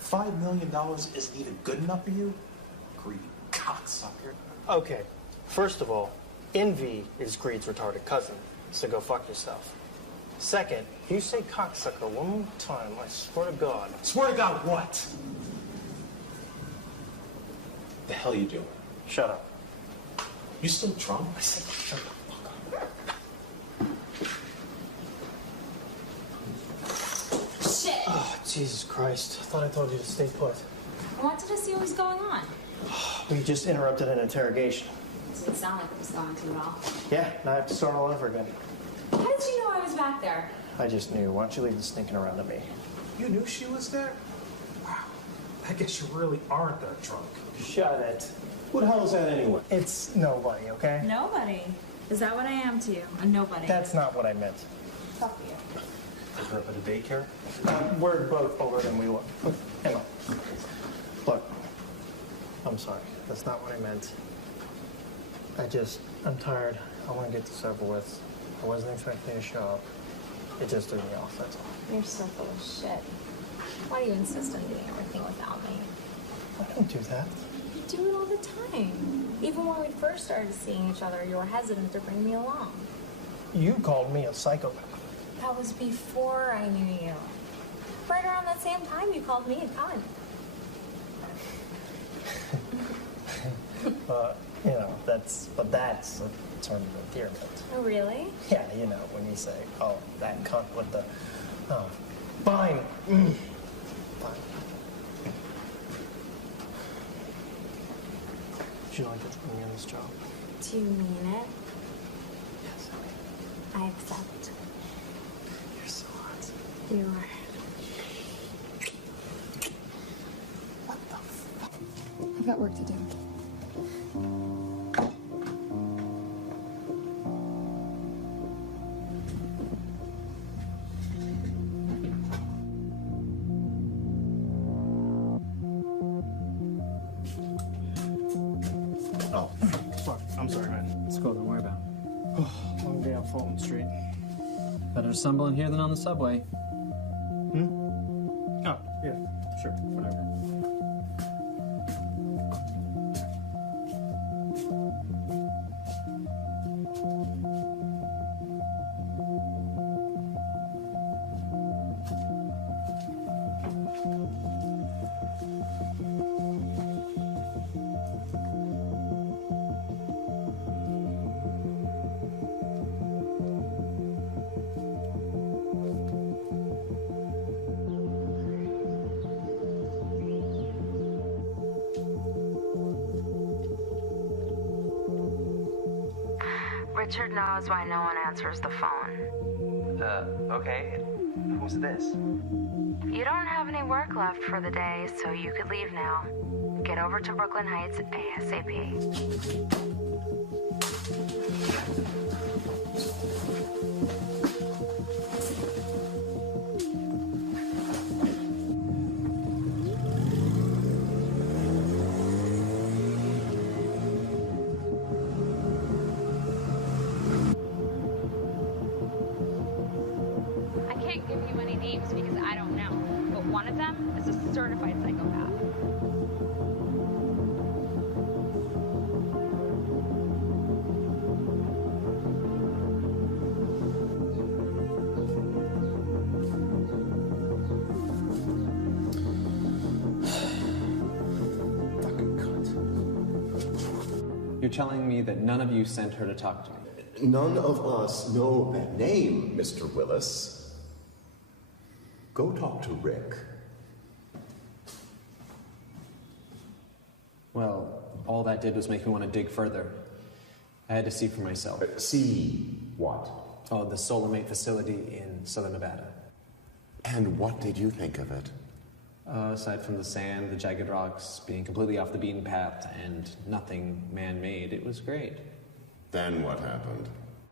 $5 million isn't even good enough for you? Greedy cocksucker. Okay, first of all, envy is greed's retarded cousin, so go fuck yourself. Second, you say cocksucker one more time, I swear to God. Swear to God what? The hell you doing? Shut up. You still drunk? I said shut the fuck up. Shit! Oh, Jesus Christ. I thought I told you to stay put. I wanted to see what was going on. We just interrupted an interrogation. It didn't sound like it was going too well. Yeah, now I have to start all over again. How did you know I was back there? I just knew. Why don't you leave the stinking around to me? You knew she was there? Wow. I guess you really aren't that drunk. Shut it. Who the hell is that anyway? It's nobody, okay? Nobody. Is that what I am to you? A nobody? That's not what I meant. Fuck you. I grew up at a daycare? We're both older than we were. Hang on. Look, I'm sorry. That's not what I meant. I'm tired. I want to get this over with. I wasn't expecting you to show up. It just threw me off, that's all. You're so full of shit. Why do you insist on doing everything without me? I don't do that. You do it all the time. Even when we first started seeing each other, you were hesitant to bring me along. You called me a psychopath. That was before I knew you. Right around that same time, you called me a cunt. That's a term of endearment. Oh, really? Yeah, when you say, oh, that cunt with the, fine. Fine. Would you like to put me on this job? Do you mean it? Yes. I accept. You're so hot. You are. What the fuck? I've got work to do. Oh, fuck. I'm sorry, man. It's cool, don't worry about it. Oh, long day on Fulton Street. Better assemble in here than on the subway. Oh, yeah, sure, whatever. Richard knows why no one answers the phone. Okay. Who's this? You don't have any work left for the day, so you could leave now. Get over to Brooklyn Heights ASAP. because I don't know. But one of them is a certified psychopath. You're telling me that none of you sent her to talk to me? None of us know that name, Mr. Willis. Go talk to Rick. Well, all that did was make me want to dig further. I had to see for myself. See what? Oh, the SolarMate facility in southern Nevada. And what did you think of it? Aside from the sand, the jagged rocks, being completely off the beaten path, and nothing man-made, it was great. Then what happened?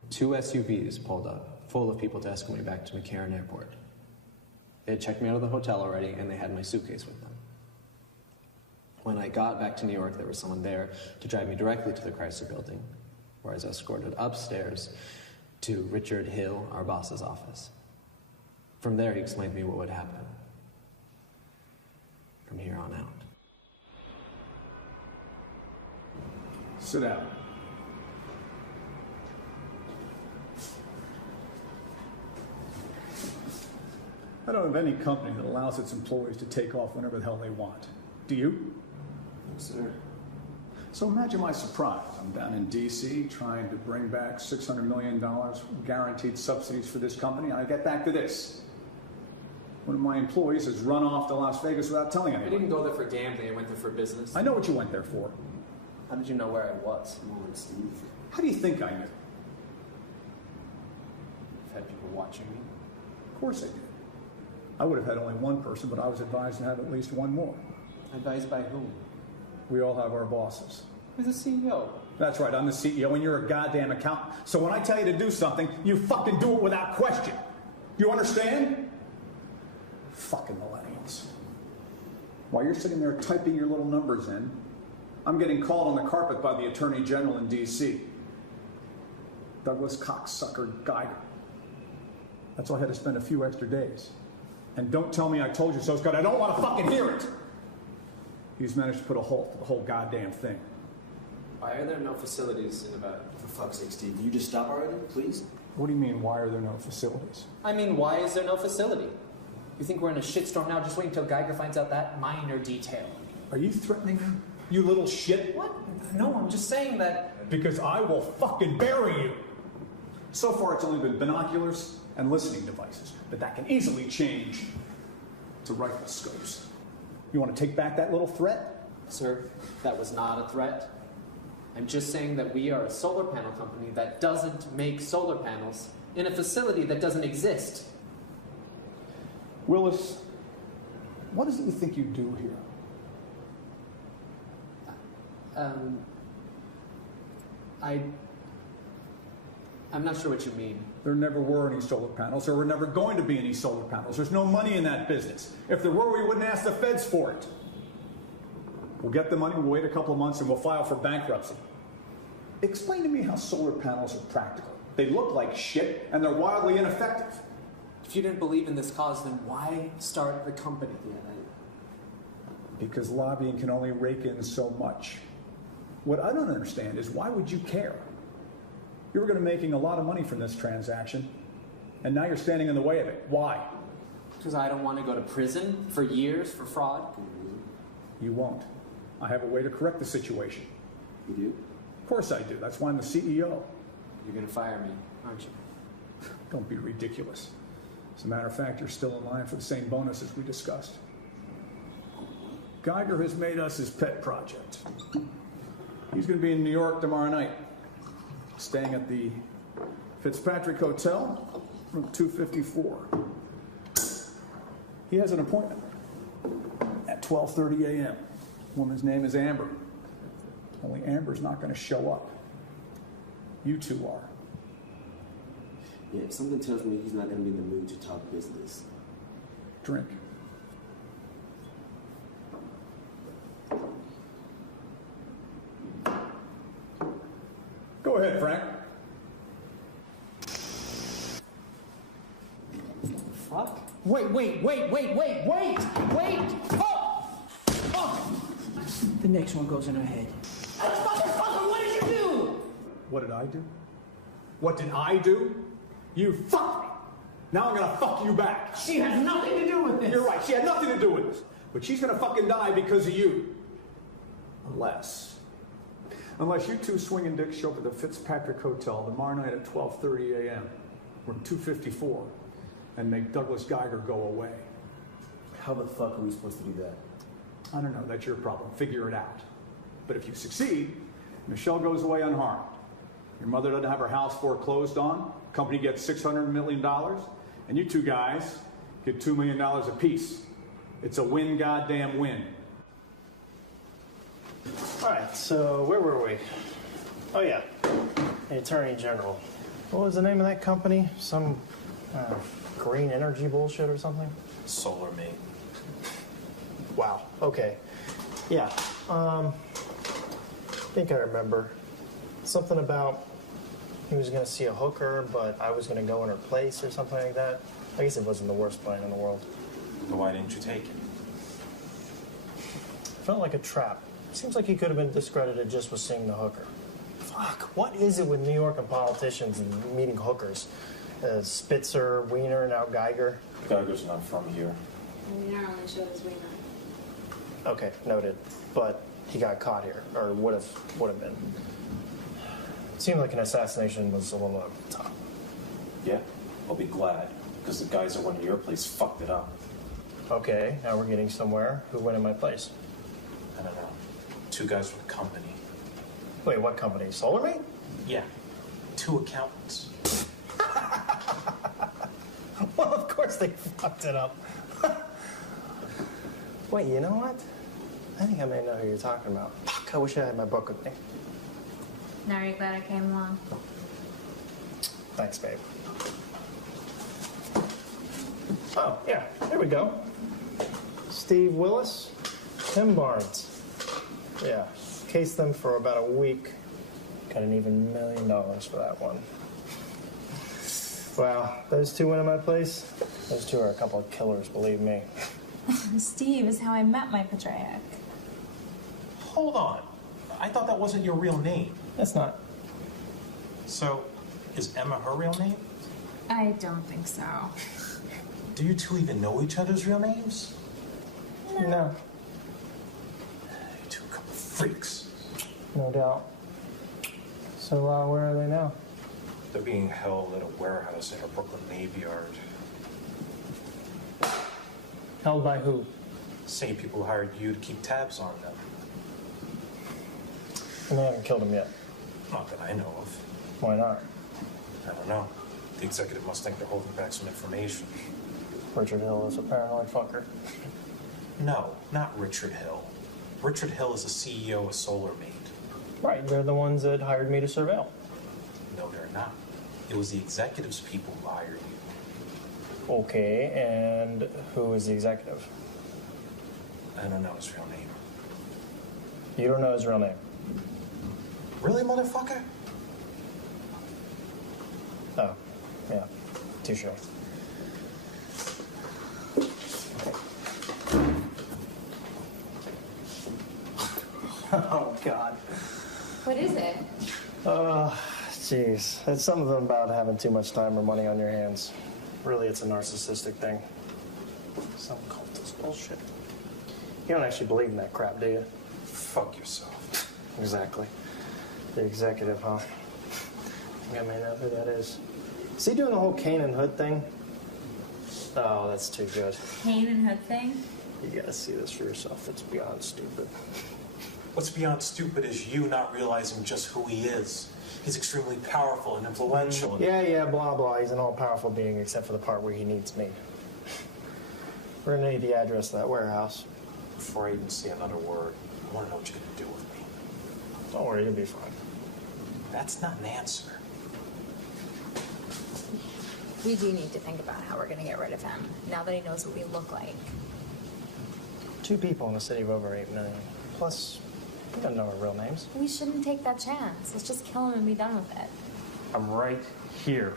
2 SUVs pulled up, full of people to escort me back to McCarran Airport. They had checked me out of the hotel already, and they had my suitcase with them. When I got back to New York, there was someone there to drive me directly to the Chrysler Building, where I was escorted upstairs to Richard Hill, our boss's office. From there, he explained to me what would happen from here on out. Sit down. I don't have any company that allows its employees to take off whenever the hell they want. Do you? No, sir. So imagine my surprise. I'm down in D.C. trying to bring back $600 million guaranteed subsidies for this company. I get back to this. One of my employees has run off to Las Vegas without telling anyone. I didn't go there for gambling. I went there for business. I know what you went there for. How did you know where I was? Come on, Steve. How do you think I knew? I've had people watching me. Of course I did. I would have had only one person, but I was advised to have at least one more. Advised by whom? We all have our bosses. Who's the CEO? That's right, I'm the CEO and you're a goddamn accountant. So when I tell you to do something, you fucking do it without question. You understand? Fucking millennials. While you're sitting there typing your little numbers in, I'm getting called on the carpet by the Attorney General in D.C. Douglas cocksucker Geiger. That's why I had to spend a few extra days. And don't tell me I told you so, Scott. I don't want to fucking hear it. He's managed to put a halt to the whole goddamn thing. Why are there no facilities in Nevada? For fuck's sake, Steve, will you just stop already, please? What do you mean, why are there no facilities? I mean, why is there no facility? You think we're in a shitstorm now? Just wait until Geiger finds out that minor detail. Are you threatening me? You little shit? What? No, I'm just saying that... Because I will fucking bury you! So far, it's only been binoculars and listening devices, but that can easily change to rifle scopes. You want to take back that little threat? Sir, that was not a threat. I'm just saying that we are a solar panel company that doesn't make solar panels in a facility that doesn't exist. Willis, what is it you think you do here? I'm not sure what you mean. There never were any solar panels. There were never going to be any solar panels. There's no money in that business. If there were, we wouldn't ask the feds for it. We'll get the money, we'll wait a couple of months, and we'll file for bankruptcy. Explain to me how solar panels are practical. They look like shit, and they're wildly ineffective. If you didn't believe in this cause, then why start the company? Because lobbying can only rake in so much. What I don't understand is why would you care? You were going to be making a lot of money from this transaction, and now you're standing in the way of it. Why? Because I don't want to go to prison for years for fraud. You won't. I have a way to correct the situation. You do? Of course I do. That's why I'm the CEO. You're going to fire me, aren't you? Don't be ridiculous. As a matter of fact, you're still in line for the same bonus as we discussed. Geiger has made us his pet project. He's going to be in New York tomorrow night, staying at the Fitzpatrick Hotel, room 254. He has an appointment at 12:30 a.m. Woman's name is Amber. Only Amber's not going to show up. You two are. Yeah, something tells me he's not going to be in the mood to talk business. Drink. Go ahead, Frank. Fuck? What Oh! Oh! The next one goes in her head. Motherfucker, what did you do? What did I do? What did I do? You fucked me. Now I'm gonna fuck you back. She has nothing to do with this. You're right, she had nothing to do with this. But she's gonna fucking die because of you. Unless you two swinging dicks show up at the Fitzpatrick Hotel tomorrow night at 12:30 a.m. room 254, and make Douglas Geiger go away. How the fuck are we supposed to do that? I don't know, that's your problem. Figure it out. But if you succeed, Michelle goes away unharmed. Your mother doesn't have her house foreclosed on, company gets $600 million, and you two guys get $2 million apiece. It's a win, goddamn win. All right, so where were we? Oh yeah, the Attorney General. What was the name of that company? Some green energy bullshit or something? Solar Mate. Wow, okay. Yeah, I think I remember. Something about he was gonna see a hooker, but I was gonna go in her place or something like that. I guess it wasn't the worst plan in the world. But why didn't you take it? Felt like a trap. Seems like he could have been discredited just with seeing the hooker. Fuck, what is it with New York and politicians and meeting hookers? Spitzer, Wiener, now Geiger. Geiger's not from here. Wiener only showed his wiener. Okay, noted. But he got caught here, or would have been. It seemed like an assassination was a little over the top. Yeah, I'll be glad, because the guys that went to your place fucked it up. Okay, now we're getting somewhere. Who went in my place? I don't know. 2 guys with a company. Wait, what company? SolarMate? Yeah. 2 accountants. Well, of course they fucked it up. Wait, you know what? I think I may know who you're talking about. Fuck, I wish I had my book with me. Now are you glad I came along? Thanks, babe. Oh, yeah, there we go. Steve Willis, Tim Barnes. Yeah, cased them for about a week. Got an even $1 million for that one. Wow, those 2 went in my place. Those 2 are a couple of killers, believe me. Steve is how I met my Patriarch. Hold on. I thought that wasn't your real name. It's not. So, is Emma her real name? I don't think so. Do you 2 even know each other's real names? No. You 2 are a couple of freaks. No doubt. So, where are they now? They're being held at a warehouse in a Brooklyn Navy Yard. Held by who? Same people who hired you to keep tabs on them. And they haven't killed him yet. Not that I know of. Why not? I don't know. The executive must think they're holding back some information. Richard Hill is a paranoid fucker. No, not Richard Hill. Richard Hill is the CEO of SolarMate. Right, they're the ones that hired me to surveil. No, they're not. It was the executive's people who hired you. Okay, and who is the executive? I don't know his real name. You don't know his real name? Really, motherfucker? Oh, yeah, touche. Oh, God. What is it? Jeez. It's something about having too much time or money on your hands. Really, it's a narcissistic thing. Some cultist bullshit. You don't actually believe in that crap, do you? Fuck yourself. Exactly. The executive, huh? I think I may know who that is. Is he doing the whole Kane and Hood thing? Oh, that's too good. Kane and Hood thing? You gotta see this for yourself. It's beyond stupid. What's beyond stupid is you not realizing just who he is. He's extremely powerful and influential. Yeah, blah, blah. He's an all-powerful being except for the part where he needs me. We're gonna need the address of that warehouse. Before I even say another word, I want to know what you're going to do with me. Don't worry, you'll be fine. That's not an answer. We do need to think about how we're going to get rid of him, now that he knows what we look like. 2 people in a city of over 8 million. Plus, we don't know our real names. We shouldn't take that chance. Let's just kill him and be done with it. I'm right here.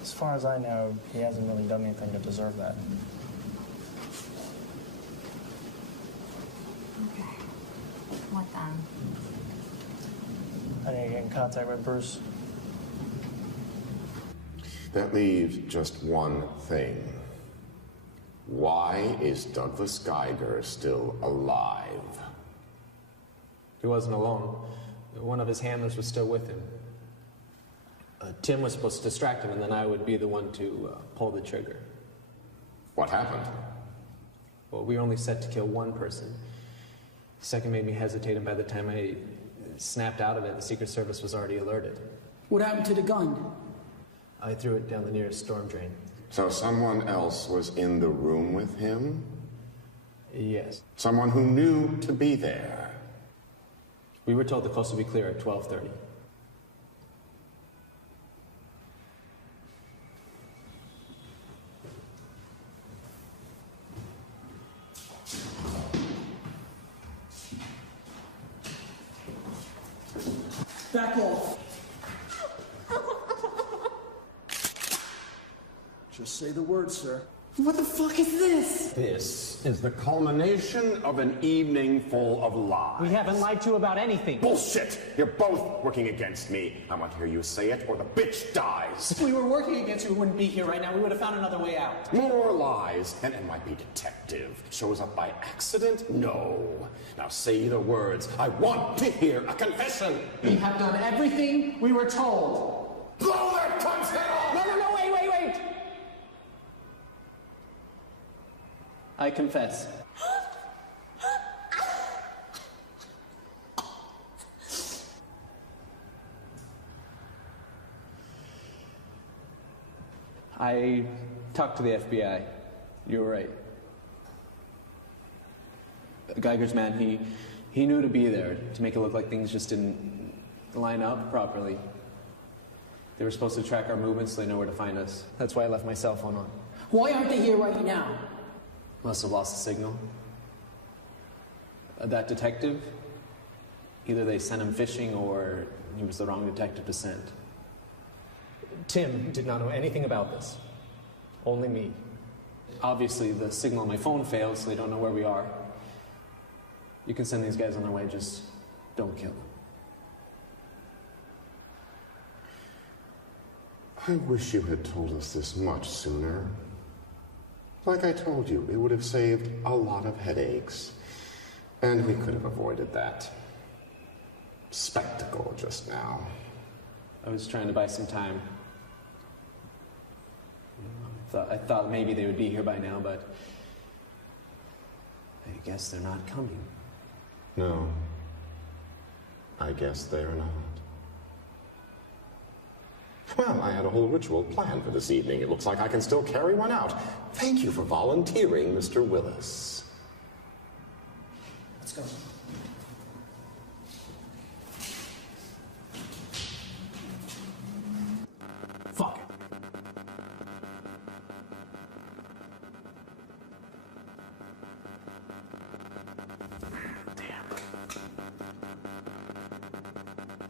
This far as I know, he hasn't really done anything to deserve that. Okay. What then? I need to get in contact with Bruce. That leaves just one thing. Why is Douglas Geiger still alive? He wasn't alone. One of his handlers was still with him. Tim was supposed to distract him, and then I would be the one to pull the trigger. What happened? Well, we were only set to kill one person. The second made me hesitate, and by the time I snapped out of it, the Secret Service was already alerted. What happened to the gun? I threw it down the nearest storm drain. So someone else was in the room with him? Yes. Someone who knew to be there? We were told the coast would be clear at 12:30. Back off. Just say the word, sir. What the fuck is this? This is the culmination of an evening full of lies. We haven't lied to you about anything. Bullshit! You're both working against me. I want to hear you say it or the bitch dies. If we were working against you, we wouldn't be here right now. We would have found another way out. More lies. An NYPD detective shows up by accident? No. Now say the words. I want to hear a confession. We have done everything we were told. Blow their cunt's head off! No, wait. I confess. I talked to the FBI. You were right. Geiger's man, he knew to be there, to make it look like things just didn't line up properly. They were supposed to track our movements so they know where to find us. That's why I left my cell phone on. Why aren't they here right now? Must have lost the signal. That detective, either they sent him fishing or he was the wrong detective to send. Tim did not know anything about this. Only me. Obviously, the signal on my phone failed, so they don't know where we are. You can send these guys on their way, just don't kill them. I wish you had told us this much sooner. Like I told you, it would have saved a lot of headaches. And we could have avoided that spectacle just now. I was trying to buy some time. I thought maybe they would be here by now, but I guess they're not coming. No. I guess they're not. Well, I had a whole ritual planned for this evening. It looks like I can still carry one out. Thank you for volunteering, Mr. Willis. Let's go. Fuck it.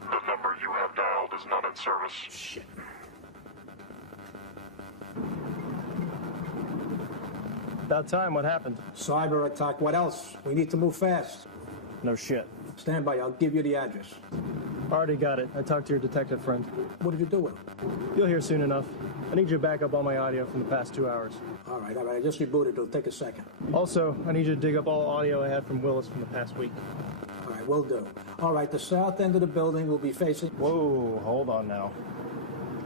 The number you have dialed is not in service. Shit. About time, what happened? Cyber attack. What else? We need to move fast. No shit. Stand by. I'll give you the address. Already got it. I talked to your detective friend. What did you do with it? You'll hear soon enough. I need you to back up all my audio from the past 2 hours. All right. I just rebooted. It'll take a second. Also, I need you to dig up all audio I had from Willis from the past week. All right, will do. All right, the south end of the building will be facing... Whoa, hold on now.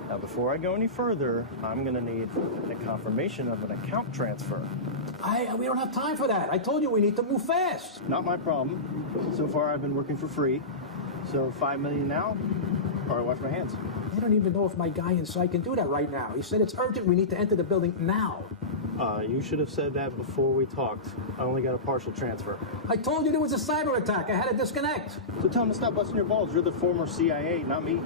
Now, before I go any further, I'm going to need a confirmation of an account transfer. We don't have time for that. I told you we need to move fast. Not my problem. So far, I've been working for free. So $5 million now, or I wash my hands. I don't even know if my guy inside can do that right now. He said it's urgent. We need to enter the building now. You should have said that before we talked. I only got a partial transfer. I told you there was a cyber attack. I had to disconnect. So tell him to stop busting your balls. You're the former CIA, not me.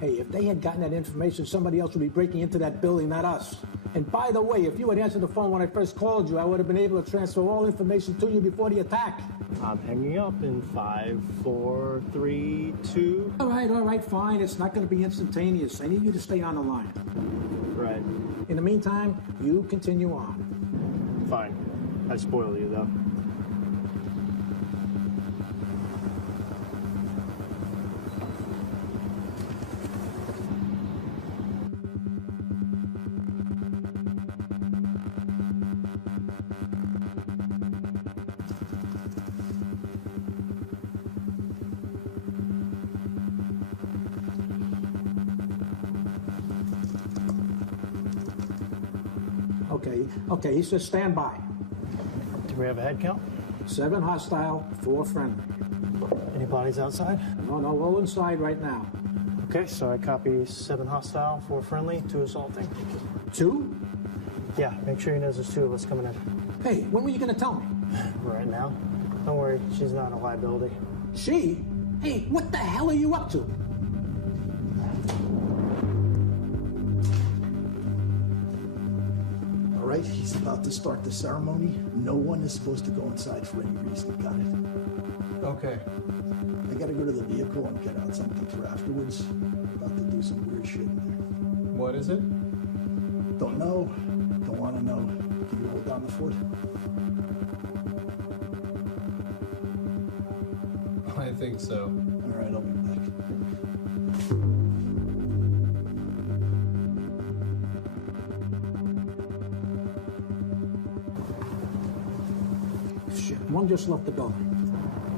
Hey, if they had gotten that information, somebody else would be breaking into that building, not us. And by the way, if you had answered the phone when I first called you, I would have been able to transfer all information to you before the attack. I'm hanging up in 5, 4, 3, 2. All right, fine. It's not going to be instantaneous. I need you to stay on the line. Right. In the meantime, you continue on. Fine. I spoil you, though. Okay, he says stand by. Do we have a head count? 7 hostile, 4 friendly. Any bodies outside? No, all inside right now. Okay, so I copy 7 hostile, 4 friendly, 2 assaulting. 2? Yeah, make sure he knows there's 2 of us coming in. Hey, when were you going to tell me? Right now. Don't worry, she's not a liability. She? Hey, what the hell are you up to? All right, he's about to start the ceremony. No one is supposed to go inside for any reason. Got it? Okay. I gotta go to the vehicle and get out something for afterwards. About to do some weird shit in there. What is it? Don't know. Don't want to know. Can you hold down the fort? I think so. All right, I'll be back. Shit, one just left the building.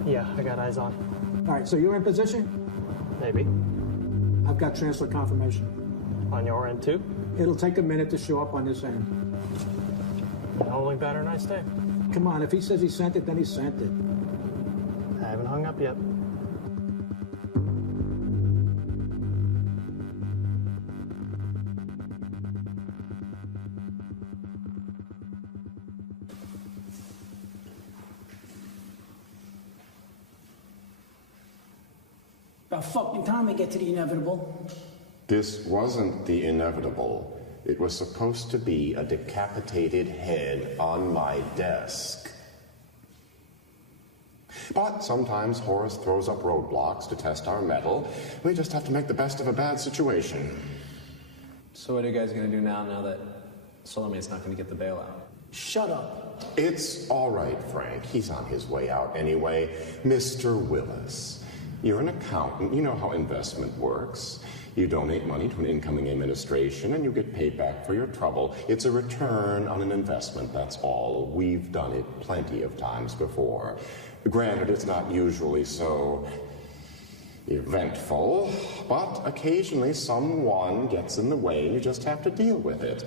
Yeah, I got eyes on. All right, so you're in position? Maybe. I've got transfer confirmation. On your end, too? It'll take a minute to show up on this end. Holding pattern, I stay. Come on, if he says he sent it, then he sent it. I haven't hung up yet. About fucking time I get to the inevitable. This wasn't the inevitable. It was supposed to be a decapitated head on my desk. But sometimes Horace throws up roadblocks to test our mettle. We just have to make the best of a bad situation. So what are you guys going to do now that Solarmate's not going to get the bailout? Shut up. It's all right, Frank. He's on his way out anyway. Mr. Willis, you're an accountant. You know how investment works. You donate money to an incoming administration and you get paid back for your trouble. It's a return on an investment, that's all. We've done it plenty of times before. Granted, it's not usually so eventful, but occasionally someone gets in the way and you just have to deal with it.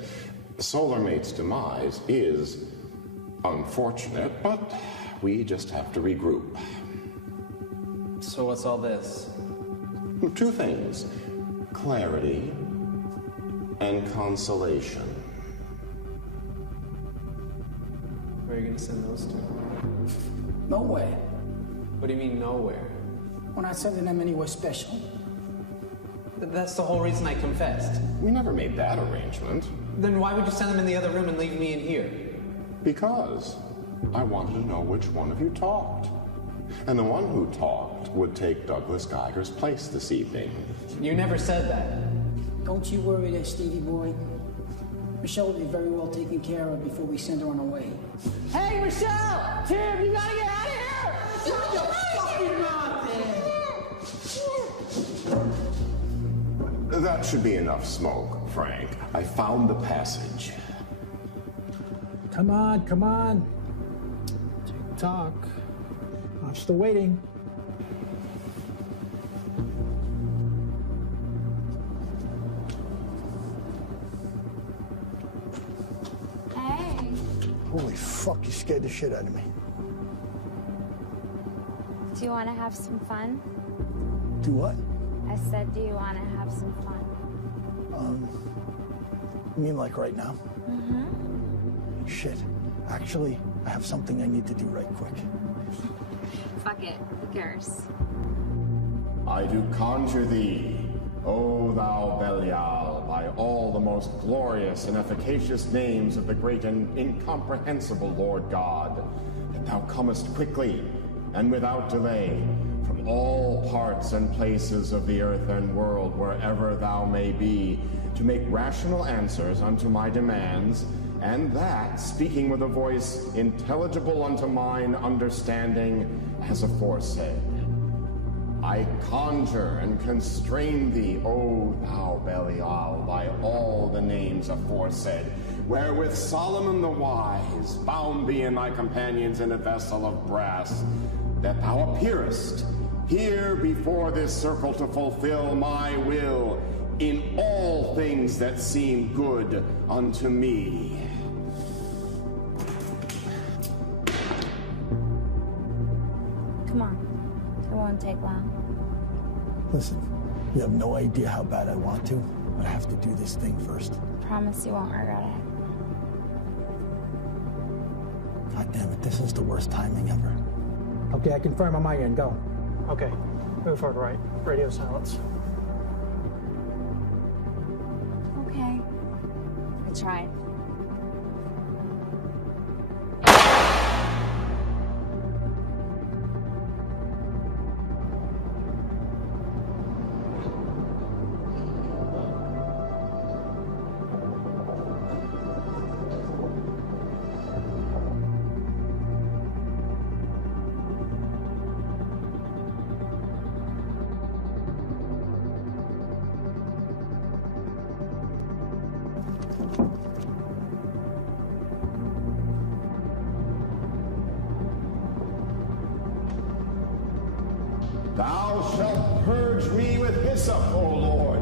Solarmate's demise is unfortunate, but we just have to regroup. So what's all this? 2 things. Clarity and consolation. Where are you going to send those to? Nowhere. What do you mean, nowhere? We're not sending them anywhere special. That's the whole reason I confessed. We never made that arrangement. Then why would you send them in the other room and leave me in here? Because I wanted to know which one of you talked. And the one who talked would take Douglas Geiger's place this evening. You never said that. Don't you worry there, Stevie boy. Michelle will be very well taken care of before we send her on her way. Hey, Michelle! Tim, you gotta get out of here! Shut your fucking mouth, man! That should be enough smoke, Frank. I found the passage. Come on. Talk. I'm still waiting. Hey. Holy fuck, you scared the shit out of me. Do you want to have some fun? Do what? I said, do you want to have some fun? You mean like right now? Mm-hmm. Shit. Actually, I have something I need to do right quick. Fuck it. Who cares? I do conjure thee, O thou Belial, by all the most glorious and efficacious names of the great and incomprehensible Lord God, that thou comest quickly and without delay, from all parts and places of the earth and world, wherever thou may be, to make rational answers unto my demands, and that, speaking with a voice intelligible unto mine understanding, as aforesaid. I conjure and constrain thee, O thou Belial, by all the names aforesaid, wherewith Solomon the wise bound thee and thy companions in a vessel of brass, that thou appearest here before this circle to fulfill my will in all things that seem good unto me. Come on. It won't take long. Listen, you have no idea how bad I want to, but I have to do this thing first. Promise you won't regret it. God damn it, this is the worst timing ever. Okay, I confirm on my end. Go. Okay, move forward right. Radio silence. Okay. I tried. Thou shalt purge me with hyssop, O Lord.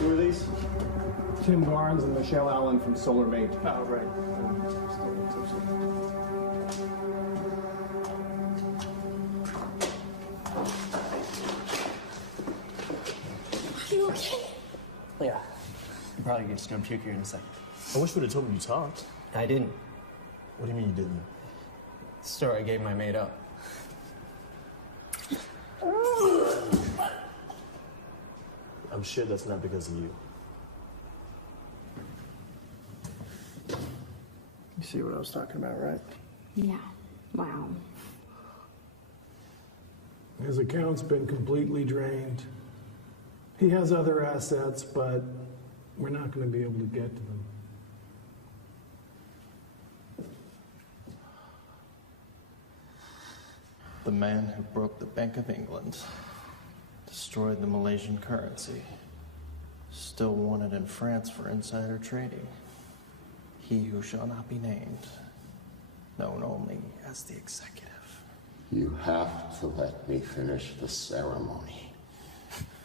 Who are these? Tim Barnes and Michelle Allen from Solar Mate. Oh, right. Are you okay? Yeah. I'm probably just gonna puke here in a second. I wish you would have told me you talked. I didn't. What do you mean you didn't? The story I gave my mate up. I'm sure that's not because of you. You see what I was talking about, right? Yeah. Wow. His account's been completely drained. He has other assets, but we're not going to be able to get to them. The man who broke the Bank of England, destroyed the Malaysian currency, still wanted in France for insider trading. He who shall not be named, known only as the executive. You have to let me finish the ceremony.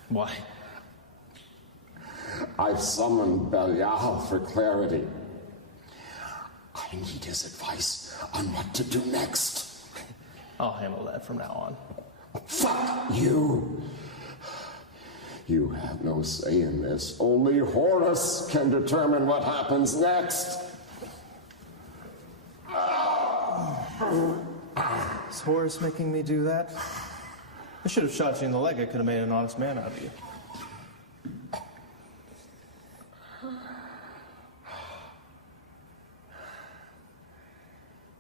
Why? I've summoned Belial for clarity. I need his advice on what to do next. I'll handle that from now on. Fuck you! You have no say in this. Only Horus can determine what happens next. Is Horus making me do that? I should have shot you in the leg. I could have made an honest man out of you.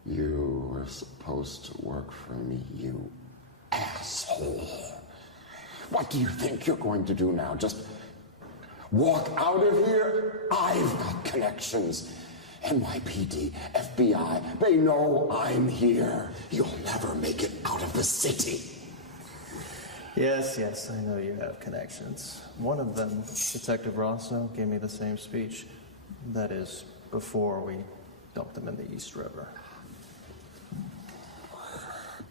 You were supposed to work for me, you asshole. What do you think you're going to do now? Just walk out of here? I've got connections. NYPD, FBI, they know I'm here. You'll never make it out of the city. Yes, I know you have connections. One of them, Detective Rosso, gave me the same speech. That is, before we dumped him in the East River.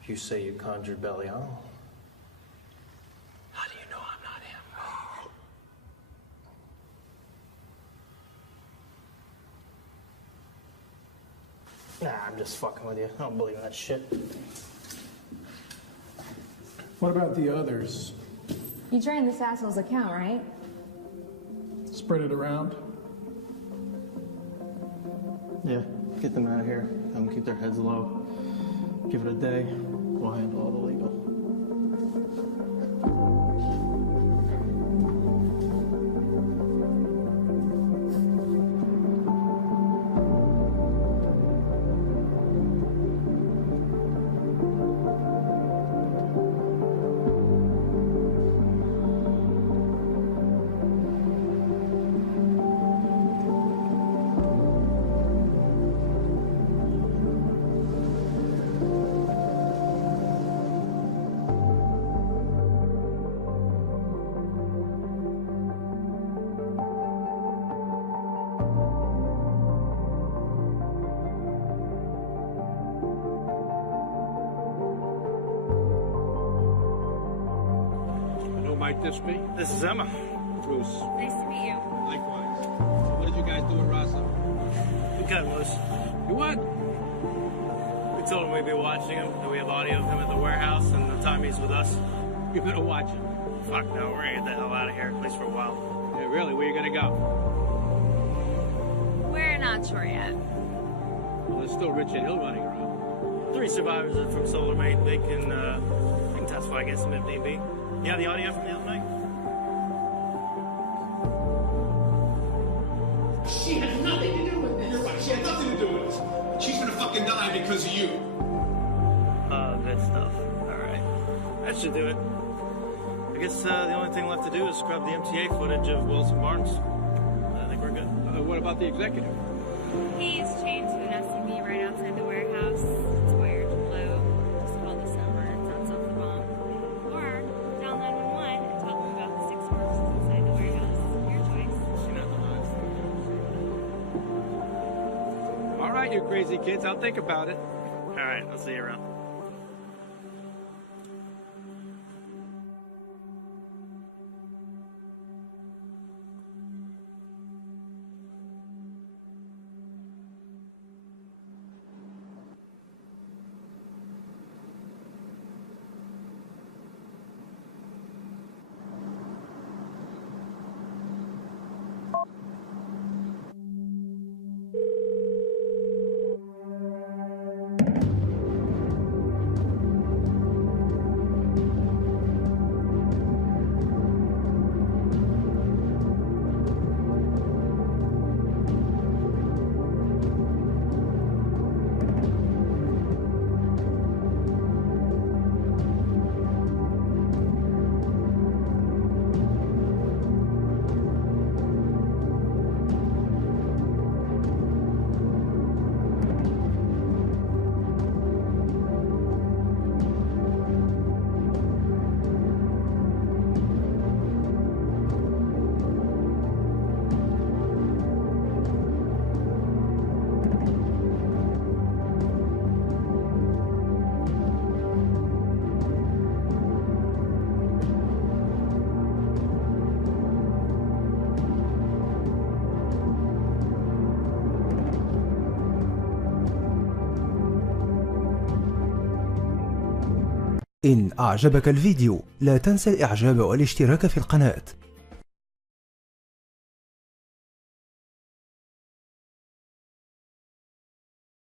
You say you conjured Belial? How do you know I'm not him? Nah, I'm just fucking with you. I don't believe in that shit. What about the others? You drained this asshole's account, right? Spread it around? Yeah, get them out of here. Have them keep their heads low. Give it a day. We'll handle all the legal. Might this be? This is Emma. Bruce. Nice to meet you. Likewise. So what did you guys do with Rosso? We cut him loose. You what? We told him we'd be watching him, that we have audio of him at the warehouse, and the time he's with us. You're gonna watch him? Fuck no, we're gonna get the hell out of here, at least for a while. Yeah, really? Where you gonna go? We're not sure yet. Well, there's still Richard Hill running around. 3 survivors are from Solar Mate. They can testify against him if need be. You have the audio from the other night? She has nothing to do with this. You're right. She had nothing to do with this. She's gonna fucking die because of you. Good stuff. All right. That should do it. I guess the only thing left to do is scrub the MTA footage of Wills and Barnes. I think we're good. What about the executive? He's chained to an SUV right outside the warehouse. It's wired to blow. Just call this number and sets off the bomb. Or dial 911 and tell them about the 6 corpses inside the warehouse. Your choice. All right, you crazy kids. I'll think about it. All right, I'll see you around. إن أعجبك الفيديو لا تنسى الإعجاب والاشتراك في القناة.